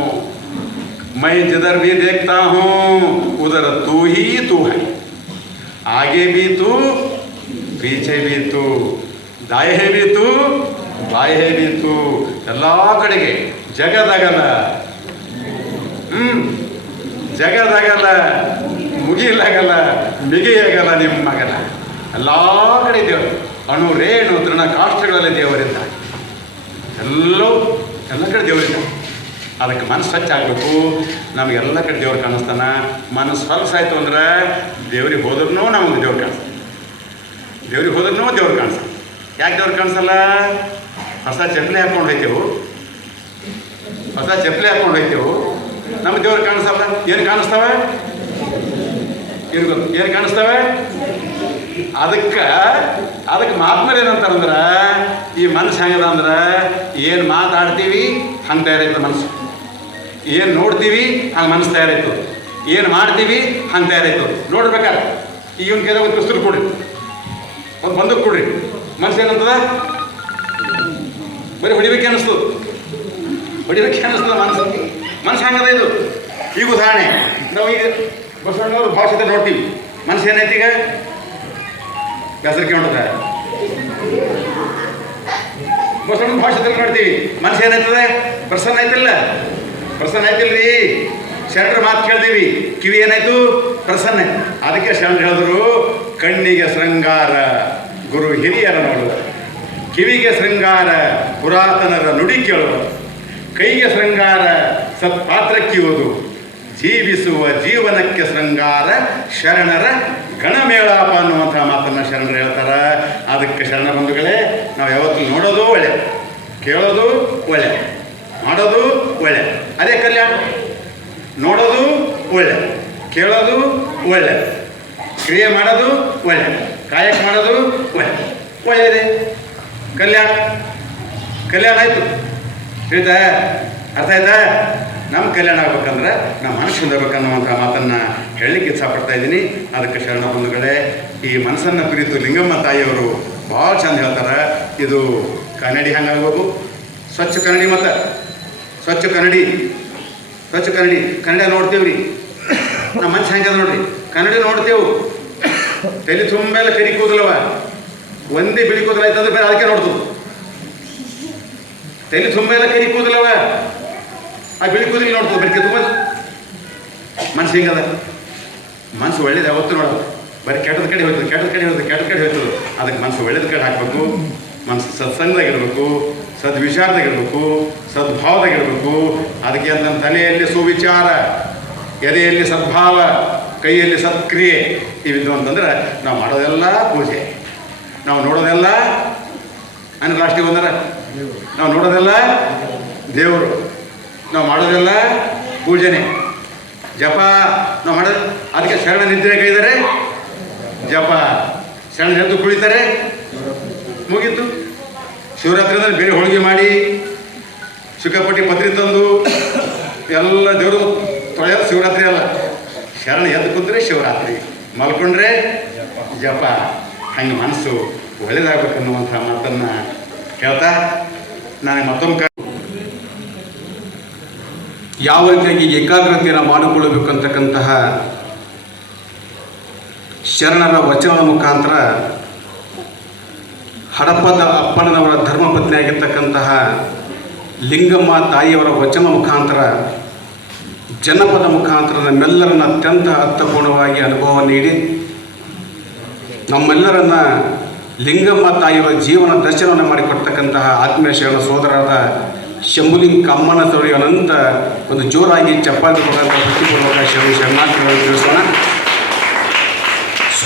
मैं जिधर भी देखता हूँ उधर तू ही तू है, आगे भी तू पीछे भी तू, दाएं भी तू बाएं भी तू. ಎಲ್ಲ ಕಡೆಗೆ ಜಗದಾಗಲ್ಲ, ಜಗದಾಗಲ್ಲ, ಮುಗಿಲಾಗಲ್ಲ, ಮಿಗಿಯಾಗಲ್ಲ, ನಿಮ್ಮಗಲ್ಲ. ಎಲ್ಲ ಕಡೆ ದೇವರು, ಅಣು ರೇಣು ತೃಣ ಕಾಷ್ಟಗಳಲ್ಲಿ ದೇವರಿದ್ದ, ಎಲ್ಲ ಕಡೆ ದೇವರಿದ್ದ. ಅದಕ್ಕೆ ಮನಸ್ಸು ಸ್ವಚ್ಛ ಆಗಬೇಕು. ನಮಗೆಲ್ಲ ಕಡೆ ದೇವ್ರು ಕಾಣಿಸ್ತಾನ. ಮನಸ್ಸು ಹೊಲಸಾಯ್ತು ಅಂದ್ರೆ ದೇವ್ರಿಗೆ ಹೋದ್ರೂ ನಮಗೆ ದೇವ್ರು ಕಾಣಿಸ್ತಾನೆ, ದೇವ್ರಿಗೆ ಹೋದ್ರೂ ದೇವ್ರು ಕಾಣಿಸ್ತಾನೆ. ಯಾಕೆ ದೇವ್ರು ಕಾಣಿಸಲ್ಲ? ಹೊಸ ಚಪ್ಪಲಿ ಹಾಕ್ಕೊಂಡು ಹೋಯ್ತೇವು, ಹೊಸ ಚಪ್ಪಲಿ ಹಾಕ್ಕೊಂಡು ಹೋಯ್ತೇವು, ನಮಗೆ ದೇವ್ರು ಕಾಣಿಸಲ್ಲ. ಏನು ಕಾಣಿಸ್ತವೆ? ಏನು ಕಾಣಿಸ್ತವೆ? ಅದಕ್ಕೆ ಮಹಾತ್ಮರು ಏನಂತಾರಂದ್ರೆ, ಈ ಮನಸ್ಸು ಹೆಂಗದ ಅಂದ್ರೆ, ಏನು ಮಾತಾಡ್ತೀವಿ ಹಂಗೆ ತಯಾರಾಯ್ತು ಮನಸ್ಸು, ಏನು ನೋಡ್ತೀವಿ ಹಂಗೆ ಮನಸ್ಸು ತಯಾರಾಯ್ತು, ಏನು ಮಾಡ್ತೀವಿ ಹಂಗೆ ತಯಾರಾಯ್ತು. ನೋಡ್ಬೇಕಾದ್ರೆ ಇವನ್ ಕೈದಾಗ ಒಂದು ಪಿಸ್ತೂಲ್ ಕೊಡ್ರಿ, ಒಂದು ಬಂದೂಕ್ ಕೊಡ್ರಿ, ಮನಸ್ಸು ಏನಂತದ ಬರೀ ಹೊಡಿಬೇಕೆ ಅನ್ನಿಸ್ತದೆ, ಹೊಡಿಬೇಕೆ ಅನ್ನಿಸ್ತದ ಮನಸ್ಸು ಹಂಗದ ಇದು. ಈಗ ಉದಾಹರಣೆ ನಾವು ಈಗ ಬಸವಣ್ಣವ್ರು ಭಾಷೆ ನೋಡ್ತೀವಿ, ಮನಸ್ಸು ಏನೈತಿ ಈಗ ಹೆಸರಿಕೆ ಹೊಂಟದ. ಬಸವಣ್ಣ ಭಾಷೆ ನೋಡ್ತೀವಿ, ಮನಸ್ಸು ಏನಾಯ್ತದೆ ಪ್ರಸನ್ನ ಆಯ್ತಿಲ್ಲ, ಪ್ರಸನ್ನ ಆಯ್ತಿಲ್ರಿ. ಶರಣರ ಮಾತು ಕೇಳ್ತೀವಿ, ಕಿವಿ ಏನಾಯ್ತು ಪ್ರಸನ್ನ. ಅದಕ್ಕೆ ಶರಣರು ಹೇಳಿದ್ರು, ಕಣ್ಣಿಗೆ ಶೃಂಗಾರ ಗುರು ಹಿರಿಯರ ನೋಡುವ, ಕಿವಿಗೆ ಶೃಂಗಾರ ಪುರಾತನರ ನುಡಿ ಕೇಳುವ, ಕೈಗೆ ಶೃಂಗಾರ ಸತ್ಪಾತ್ರಕ್ಕಿಯುವುದು, ಜೀವಿಸುವ ಜೀವನಕ್ಕೆ ಶೃಂಗಾರ ಶರಣರ ಗಣಮೇಳಾಪ ಅನ್ನುವಂಥ ಮಾತನ್ನು ಶರಣರು ಹೇಳ್ತಾರೆ. ಅದಕ್ಕೆ ಶರಣ ಬಂಧುಗಳೇ, ನಾವು ಯಾವತ್ತೂ ನೋಡೋದು ಒಳ್ಳೆ, ಕೇಳೋದು ಒಳ್ಳೆ, ಮಾಡೋದು ಒಳ್ಳೆ. ಅದೇ ಕಲ್ಯಾಣ. ನೋಡೋದು ಒಳ್ಳೆ, ಕೇಳೋದು ಒಳ್ಳೆ, ಕ್ರಿಯೆ ಮಾಡೋದು ಒಳ್ಳೆ, ಕಾಯಕ ಮಾಡೋದು ಒಳ್ಳೆ, ಒಳ್ಳೆಯದೇ ಕಲ್ಯಾಣ. ಕಲ್ಯಾಣ ಆಯಿತು, ತಿಳಿತಾ? ಅರ್ಥ ಆಯ್ತಾ? ನಮ್ಮ ಕಲ್ಯಾಣ ಆಗ್ಬೇಕಂದ್ರೆ ನಮ್ಮ ಮನಸ್ಸು ಹೊಂದಬೇಕನ್ನುವಂಥ ಮಾತನ್ನು ಹೇಳಲಿಕ್ಕೆ ಇಚ್ಛಪಡ್ತಾ ಇದ್ದೀನಿ. ಅದಕ್ಕೆ ಶರಣ ಬಂಧುಗಳೇ, ಈ ಮನಸ್ಸನ್ನು ಕುರಿತು ಲಿಂಗಮ್ಮ ತಾಯಿಯವರು ಭಾಳ ಚಂದ ಹೇಳ್ತಾರೆ. ಇದು ಕನ್ನಡಿ ಹಂಗಾಗ್ಬೇಕು, ಸ್ವಚ್ಛ ಕನ್ನಡಿ. ಮತ್ತು ಸ್ವಚ್ಛ ಕನ್ನಡಿ, ಸ್ವಚ್ಛ ಕನ್ನಡಿ. ಕನ್ನಡ ನೋಡ್ತೇವೆ ರೀ, ನಮ್ಮ ಮನಸ್ಸು ಹೆಂಗದ ನೋಡ್ರಿ. ಕನ್ನಡಿ ನೋಡ್ತೇವೆ, ತಲೆ ತುಂಬೆಲ್ಲ ಕರಿ ಕೂದಲವ, ಒಂದೇ ಬಿಳಿ ಕೂದಲ ಆಯ್ತಂದ್ರೆ ಬೇರೆ ಅದಕ್ಕೆ ನೋಡ್ತದೆ. ತಲೆ ತುಂಬೆಲ್ಲ ಕರಿ ಕೂದಲವ, ಆ ಬಿಳಿ ಕೂದಲಿಗೆ ನೋಡ್ತದೆ, ಬೆಳಗ್ಗೆ ತುಂಬ. ಮನಸ್ಸು ಹಿಂಗದ, ಮನಸ್ಸು ಒಳ್ಳೇದು ಯಾವತ್ತೂ ನೋಡೋದು, ಬರೀ ಕೆಟ್ಟದ ಕಡೆ ಹೋಗ್ತದೆ, ಕೆಟ್ಟದ ಕಡೆ ಹೋಗ್ತದೆ, ಕೆಟ್ಟದ ಕಡೆ ಹೋಗ್ತದೆ. ಅದಕ್ಕೆ ಮನಸ್ಸು ಒಳ್ಳೇದ ಕಡೆ ಹಾಕಬೇಕು. ಮನಸ್ಸು ಸತ್ಸಂಗದಾಗಿರ್ಬೇಕು, ಸದ್ವಿಚಾರದಾಗಿರ್ಬೇಕು, ಸದ್ಭಾವದಾಗಿರ್ಬೇಕು. ಅದಕ್ಕೆ ಅಂತ ತಲೆಯಲ್ಲಿ ಸುವಿಚಾರ, ಎದೆಯಲ್ಲಿ ಸದ್ಭಾವ, ಕೈಯಲ್ಲಿ ಸತ್ಕ್ರಿಯೆ ಇವಿದ್ದು ಅಂತಂದ್ರೆ ನಾವು ಮಾಡೋದೆಲ್ಲ ಪೂಜೆ, ನಾವು ನೋಡೋದೆಲ್ಲ ಲಾಸ್ಟಿಗೆ ಬಂದರೆ ನಾವು ನೋಡೋದೆಲ್ಲ ದೇವರು, ನಾವು ಮಾಡೋದೆಲ್ಲ ಪೂಜನೆ, ಜಪ ನಾವು ಮಾಡೋದು. ಅದಕ್ಕೆ ಶರಣ ನಿದ್ರೆ ಕೈದರೆ ಜಪ, ಶರಣ ಎದ್ದು ಕುಳಿತಾರೆ ಮುಗೀತು. ಶಿವರಾತ್ರಿ ಅಂದರೆ ಬೇರೆ ಹೋಳಿಗೆ ಮಾಡಿ ಸಿಕ್ಕಾಪಟ್ಟಿ ಪತ್ರಿ ತಂದು ಎಲ್ಲ ದೇವರು ತೊಳೆಯೋದು ಶಿವರಾತ್ರಿ ಅಲ್ಲ. ಶರಣ ಎದ್ದು ಕುಂತ್ರೆ ಶಿವರಾತ್ರಿ, ಮಲ್ಕೊಂಡ್ರೆ ಜಪ. ಹಂಗೆ ಮನಸ್ಸು ಒಳ್ಳೆಯದಾಗಬೇಕನ್ನುವಂಥ ಮಾತನ್ನು ಹೇಳ್ತಾ ನಾನು ಮತ್ತೊಂದು ಯಾವ ರೀತಿಯಾಗಿ ಏಕಾಗ್ರತೆಯನ್ನು ಮಾಡಿಕೊಳ್ಳಬೇಕಂತಕ್ಕಂತಹ ಶರಣರ ವಚನದ ಮುಖಾಂತರ ಹಡಪದ ಅಪ್ಪಣ್ಣನವರ ಧರ್ಮಪತ್ನಿಯಾಗಿರ್ತಕ್ಕಂತಹ ಲಿಂಗಮ್ಮ ತಾಯಿಯವರ ವಚನ ಮುಖಾಂತರ, ಜನಪದ ಮುಖಾಂತರ ನಮ್ಮೆಲ್ಲರನ್ನ ಅತ್ಯಂತ ಅರ್ಥಪೂರ್ಣವಾಗಿ ಅನುಭವ ನೀಡಿ ನಮ್ಮೆಲ್ಲರನ್ನ ಲಿಂಗಮ್ಮ ತಾಯಿಯವರ ಜೀವನ ದರ್ಶನವನ್ನು ಮಾಡಿಕೊಡ್ತಕ್ಕಂತಹ ಆತ್ಮೀಯ ಶರಣ ಸೋದರರಾದ ಶಂಭುಲಿಂಗ ಕಮ್ಮನ ಸೌರಿ ಅನಂತ ಒಂದು ಜೋರಾಗಿ ಚಪ್ಪಾಳೆ ಕೊಡುವಂಥ ವೃತ್ತಿಪೂರ್ವಕ ಶರಣಾರ್ಥಿಗಳನ್ನು ತಿಳಿಸೋಣ.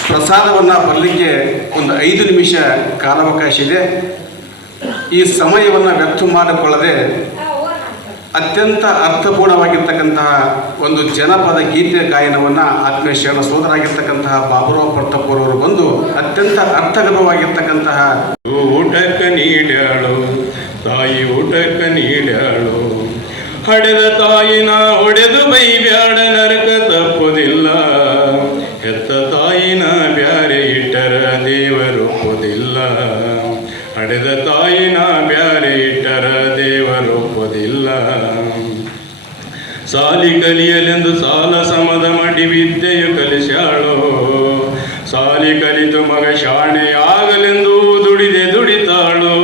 ಪ್ರಸಾದವನ್ನು ಬರಲಿಕ್ಕೆ ಒಂದು 5 ನಿಮಿಷ ಕಾಲಾವಕಾಶ ಇದೆ. ಈ ಸಮಯವನ್ನು ವ್ಯರ್ಥ ಮಾಡಿಕೊಳ್ಳದೆ ಅತ್ಯಂತ ಅರ್ಥಪೂರ್ಣವಾಗಿರ್ತಕ್ಕಂತಹ ಒಂದು ಜನಪದ ಗೀತೆಯ ಗಾಯನವನ್ನು ಆತ್ಮೀಯ ಶರಣ ಸೋದರಾಗಿರ್ತಕ್ಕಂತಹ ಬಾಬುರಾವ್ ಪಟ್ಟಪುರವರು ಬಂದು ಅತ್ಯಂತ ಅರ್ಥಗರ್ಭವಾಗಿರ್ತಕ್ಕಂತಹ ಊಟಕ್ಕ ನೀಡ್ಯಾಳು ತಾಯಿ, ಊಟಕ್ಕ ನೀಡ್ಯಾಳು, ಹಡೆದ ತಾಯಿನ ಹೊಡೆದು ಬೈಬ್ಯಾಡ, ನರಕ ತಪ್ಪುದಿಲ್ಲ, ಹೆತ್ತ ತಾಯಿನ ಬ್ಯಾರೆ ಇಟ್ಟರ ದೇವರೊಪ್ಪುದಿಲ್ಲ, ಹಡೆದ ತಾಯಿನ ಬ್ಯಾರೆ ಇಟ್ಟರ ದೇವರೊಪ್ಪುದಿಲ್ಲ. ಸಾಲಿ ಕಲಿಯಲೆಂದು ಸಾಲ ಸಮದ ಮಾಡಿ ವಿದ್ಯೆಯು ಕಲಿಸ್ಯಾಳೋ, ಸಾಲಿ ಕಲಿತು ಮಗ ಶಾಣೆಯಾಗಲೆಂದು ದುಡಿದೆ ದುಡಿತಾಳೋ,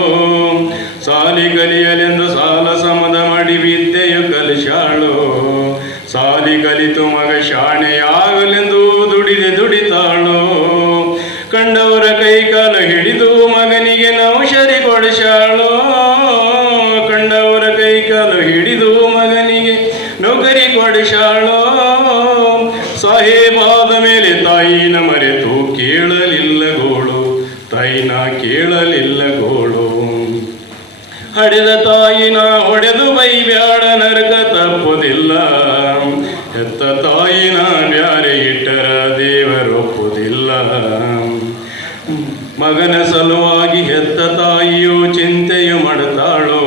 ಸಾಲಿ ಕಲಿಯಲೆಂದು ಸಾಲ ಸಮದ ಮಾಡಿ ವಿದ್ಯೆಯು ಕಲಿಸ್ಯಾಳೋ, ಸಾಲಿ ಕಲಿತು ಮಗ ಶಾಣೆಯಾಗಲೆಂದು ದುಡಿದೆ ದುಡಿತಾಳೋ, ಕಂಡವರ ಕೈಕಾಲ ಹಿಡಿದು ಮಗನಿಗೆ ನೌಷಧಿ ಕೊಡಿಸ್ಯಾಳೋ, ಕಂಡವರ ಕೈಕಾಲ ಹಿಡಿದು ಮಗನಿಗೆ ನೌಕರಿ ಕೊಡಿಸ್ಯಾಳೋ, ಸಾಹೇಬಾದ ಮೇಲೆ ತಾಯಿನ ಮರೆತು ಕೇಳಲಿಲ್ಲ ಗೋಳು, ತಾಯಿನ ಕೇಳಲಿಲ್ಲ ಗೋಳು, ಹಡೆದ ತಾಯಿನ ಹೊಡೆದು ಬೈಬ್ಯಾಡ, ನರಕ ತಪ್ಪುದಿಲ್ಲ, ಹೆತ್ತ ತಾಯಿನ ಬ್ಯಾರೆ ಇಟ್ಟರ ದೇವರೊಪ್ಪುದಿಲ್ಲ. ಮಗನ ಸಲುವಾಗಿ ಹೆತ್ತ ತಾಯಿಯು ಚಿಂತೆಯು ಮಾಡುತ್ತಾಳೋ,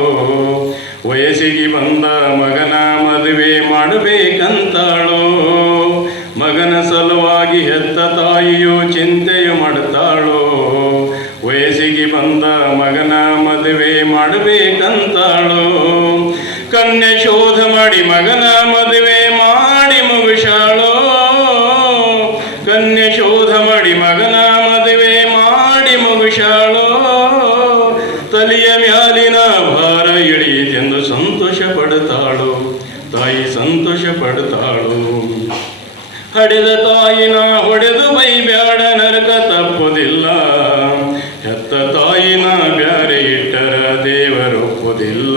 ವಯಸ್ಸಿಗೆ ಬಂದ ಮಗನ ಮದುವೆ ಮಾಡಬೇಕಂತಾಳೋ, ಮಗನ ಮಗನ ಸಲುವಾಗಿ ಹೆತ್ತ ತಾಯಿಯು ಚಿಂತೆಯು ಮಾಡುತ್ತಾಳೋ. ವಯಸ್ಸಿಗೆ ಬಂದ ಮಗನ ಮದುವೆ ಮಾಡಬೇಕಂತಾಳೋ. ಕನ್ಯೆ ಶೋಧ ಮಾಡಿ ಮಗನ ಮದುವೆ ಮಾಡಿ ಮುಗಿಸಾಳೋ. ಕನ್ಯೆ ಶೋಧ ಮಾಡಿ ಮಗನ ಮದುವೆ ಮಾಡಿ ಮುಗಿಸಾಳೋ. ತಲೆಯ ಮ್ಯಾಲಿನ ಭಾರ ಇಳಿಯಿತೆಂದು ಸಂತೋಷ ಪಡುತ್ತಾಳು. ತಾಯಿ ಸಂತೋಷ ಪಡುತ್ತಾಳು. ಹಡೆದ ತಾಯಿನ ಹೊಡೆದು ಬೈಬ್ಯಾಡ, ನರಕ ತಪ್ಪುದಿಲ್ಲ. ಹೆತ್ತ ತಾಯಿನ ಬ್ಯಾರೆ ಇಟ್ಟರ ದೇವರೊಪ್ಪುದಿಲ್ಲ.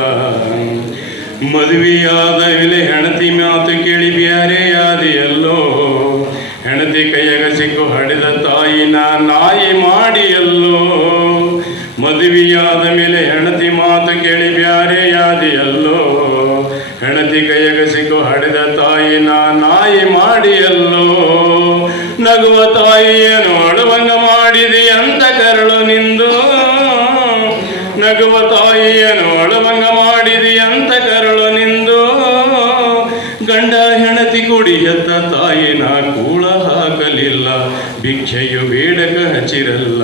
ಮದುವೆಯಾದ ಮೇಲೆ ಹೆಣತಿ ಮಾತು ಕೇಳಿ ಬ್ಯಾರೆಯಾದಿಯಲ್ಲೋ. ಹೆಣತಿ ಕೈಯಾಗ ಸಿಕ್ಕು ಹಡೆದ ತಾಯಿನ ನಾಯಿ ಮಾಡಿಯಲ್ಲೋ. ಮದುವೆಯಾದ ಮೇಲೆ ಹೆಣತಿ ಮಾತು ಕೇಳಿ ಬ್ಯಾರೆಯಾದಿಯಲ್ಲೋ. ಹೆಣತಿ ಕೈಯಾಗ ಸಿಕ್ಕು ಹಡೆದ ತಾಯಿನ ನಾಯಿ ಮಾಡಿಯಲ್ಲೋ. ನಗುವ ತಾಯಿಯನ್ನು ಅಳುವಂಗ ಮಾಡಿದೆ ಅಂತ ಕರಳು ನಿಂದು. ನಗುವ ತಾಯಿಯನ್ನು ಅಳುವಂಗ ಮಾಡಿದೆ ಅಂತ ಕರಳು ನಿಂದು. ಗಂಡ ಹೆಣತಿ ಕುಡಿ ಹೆತ್ತ ತಾಯಿನ ಕೂಳ ಹಾಕಲಿಲ್ಲ, ಭಿಕ್ಷೆಯು ಬೇಡಕ ಹಚಿರಲ್ಲ.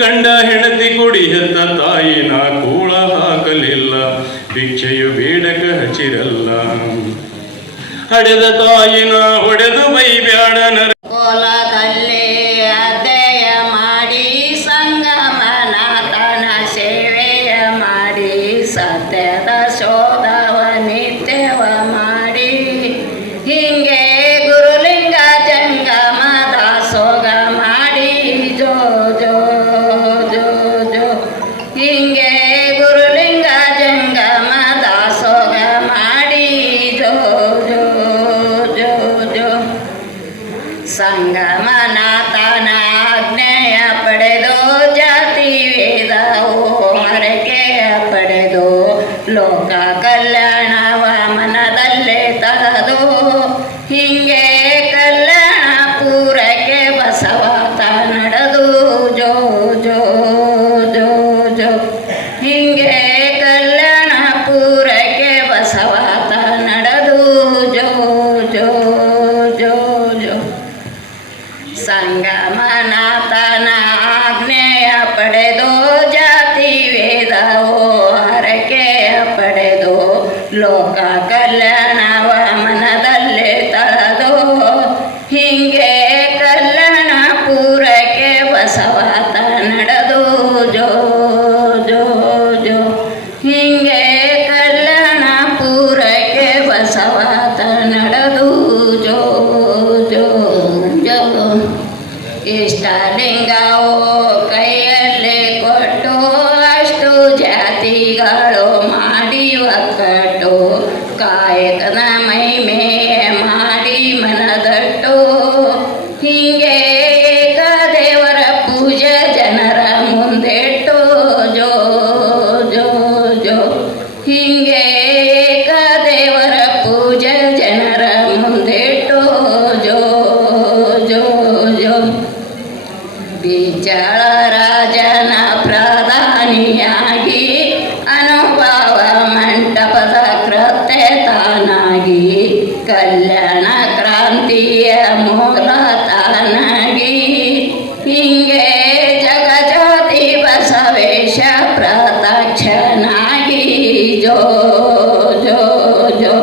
ಗಂಡ ಹೆಣತಿ ಕುಡಿ ಹೆತ್ತ ತಾಯಿನ ಕೂಳ ಹಾಕಲಿಲ್ಲ, ಭಿಕ್ಷೆಯು ಬೇಡಕ ಹಚಿರಲ್ಲ. ಹಡೆದ ತಾಯಿನ ಹೊಡೆದು ಬೈಬ್ಯಾಡ, ನರ ಕೋಲದಲ್ಲಿ ಅಧ್ಯಯ ಮಾಡಿ ಸಂಗಮನಾಥನ ಸೇವೆಯ ಮಾಡಿ ಸತ್ಯದ ಶೋಧವ ನಿತ್ಯವ ಮಾಡಿ ಹಿಂಗೆ ಗುರುಲಿಂಗ ಜಂಗಮ ದಾಸೋಗ ಮಾಡಿ ಜೋ ಜೋ ಜೋ ಜೋ. ಹಿಂಗೆ ಗುರುಲಿಂಗ ಜಂಗಮ ದಾಸೋಗ ಮಾಡಿ ಜೋ ಜೋ ಜೋ ಜೋ. ಸಂಗಮನಾಥನ ಆಜ್ಞೆಯ ಪಡೆದು ಜಾತಿ ವೇದವು ಹರಕೆಯ ಪಡೆದು ಲೋಕ ಕಲ್ಯಾಣವ ಮನದಲ್ಲೇ ತರದು ಹಿಂಗೆ ಕಲ್ಯಾಣ ಪೂರಕ್ಕೆ ಬಸವಾತ ನಡೆದು ಜೋ ಜೋ ಜೋ ಜೋ. ಹಿಂಗೆ ಕಲ್ಯಾಣ ಪೂರಕ್ಕೆ ಬಸವಾತ ನಡೆದು ಜೋ ಜೋ ಜೋ ಜೋ. ಸಂಗಮನಾಥನ ಆಜ್ಞೆಯ ಪಡೆದು ಜಾತಿ ವೇದವು ಹರಕೆಯ ಪಡೆದು ಲೋಕ ಕಲ್ಯಾಣವ ಮನದಲ್ಲೇ ತಳೆದು ಹಿಂಗೆ ಕಲ್ಯಾಣ ಪೂರಕ್ಕೆ ಬಸವಾತ ನಡೆದು ಜೋ ಜೋ ಜೋ. ಹಿಂಗೆ ಕಲ್ಯಾಣ ಪೂರಕ್ಕೆ ಬಸವಾತ ನಡೆದು ಜೋ ಜೋ ಜೋ. ಇಷ್ಟಲಿಂಗವು ಕೈಯಲ್ಲಿ ಕೊಟ್ಟು ಅಷ್ಟು ಜಾತಿಗಳು ಮಾಡಿ ಒಕ್ಕಟ್ಟು ಕಾಯಕನ ಮೈಮೇಯ ಮಾಡಿ ಮನದಟ್ಟು ಹಿಂಗೆ ಏಕದೇವರ ಪೂಜೆ ಜನರ ಮುಂದೆಟ್ಟು ಜೋ ಜೋ ಜೋ. ಹಿಂಗೆ ಏಕದೇವರ ಪೂಜೆ ಜನರ ಮುಂದೆಟ್ಟು ಜೋ ಜೋ ಜೋ. ಬಿಜ್ಜಳ ರಾಜನ ಪ್ರಧಾನಿಯಾಗಿ ಅನುಭವ ಮಂಟಪದ ಕೃತ್ಯ ತಾನಾಗಿ ಕಲ್ಯಾಣ ಕ್ರಾಂತಿಯ ಮೂಲ ತಾನಾಗಿ ಹಿಂಗೆ ಜಗಜ್ಯೋತಿ ಬಸವೇಶ ಪ್ರತ್ಯಕ್ಷನಾಗಿ ಜೋ ಜೋ ಜೋ.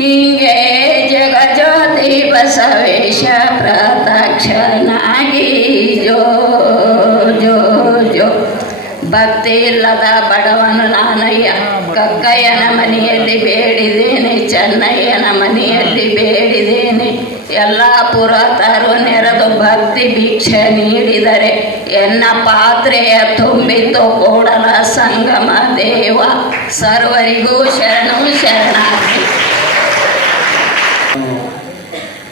ಹಿಂಗೆ ಜಗಜ್ಯೋತಿ ಬಸವೇಶ ಪ್ರತ್ಯಕ್ಷನಾಗಿ ಜೋ ಜೋ ಜೋ. ಭಕ್ತಿ ಇಲ್ಲದ ಬಡವನು ನಾನಯ್ಯ, ಕಕ್ಕಯ್ಯನ ಮನೆಯಲ್ಲಿ ಬೇಡಿದೇನೆ, ಚೆನ್ನಯ್ಯನ ಮನೆಯಲ್ಲಿ ಬೇಡಿದೇನೆ. ಎಲ್ಲ ಪುರತರು ನೆರೆದು ಭಕ್ತಿ ಭಿಕ್ಷೆ ನೀಡಿದರೆ ಎನ್ನ ಪಾತ್ರೆಯ ತುಂಬಿತು ಕೂಡಲ ಸಂಗಮ ದೇವ. ಸರ್ವರಿಗೂ ಶರಣು ಶರಣಾರ್ಥಿ.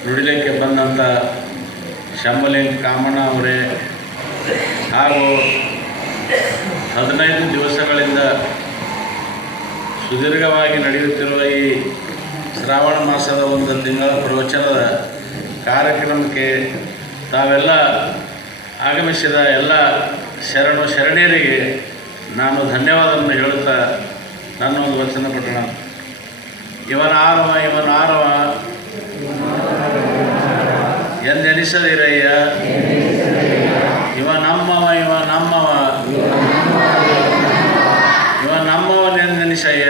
ನುಡಿಲಿಕ್ಕೆ ಬಂದಂಥ ಶಂಭುಲಿಂಗ ಕಾಮಣ್ಣ ಅವರೇ ಹಾಗೂ 15 ದಿವಸಗಳಿಂದ ಸುದೀರ್ಘವಾಗಿ ನಡೆಯುತ್ತಿರುವ ಈ ಶ್ರಾವಣ ಮಾಸದ ಒಂದು ತಿಂಗಳ ಪ್ರವಚನದ ಕಾರ್ಯಕ್ರಮಕ್ಕೆ ತಾವೆಲ್ಲ ಆಗಮಿಸಿದ ಎಲ್ಲ ಶರಣು ಶರಣೆಯರಿಗೆ ನಾನು ಧನ್ಯವಾದವನ್ನು ಹೇಳುತ್ತಾ ನನ್ನ ಒಂದು ವಚನ ಪಠಣ. ಇವನ ಆರವ ಎಣಿಸದಿರಯ್ಯ, ಇವ ನಮ್ಮವ ಇವ ನಮ್ಮವ, ಇವ ನಮ್ಮವನೆಂದೆನಿಸಯ್ಯ.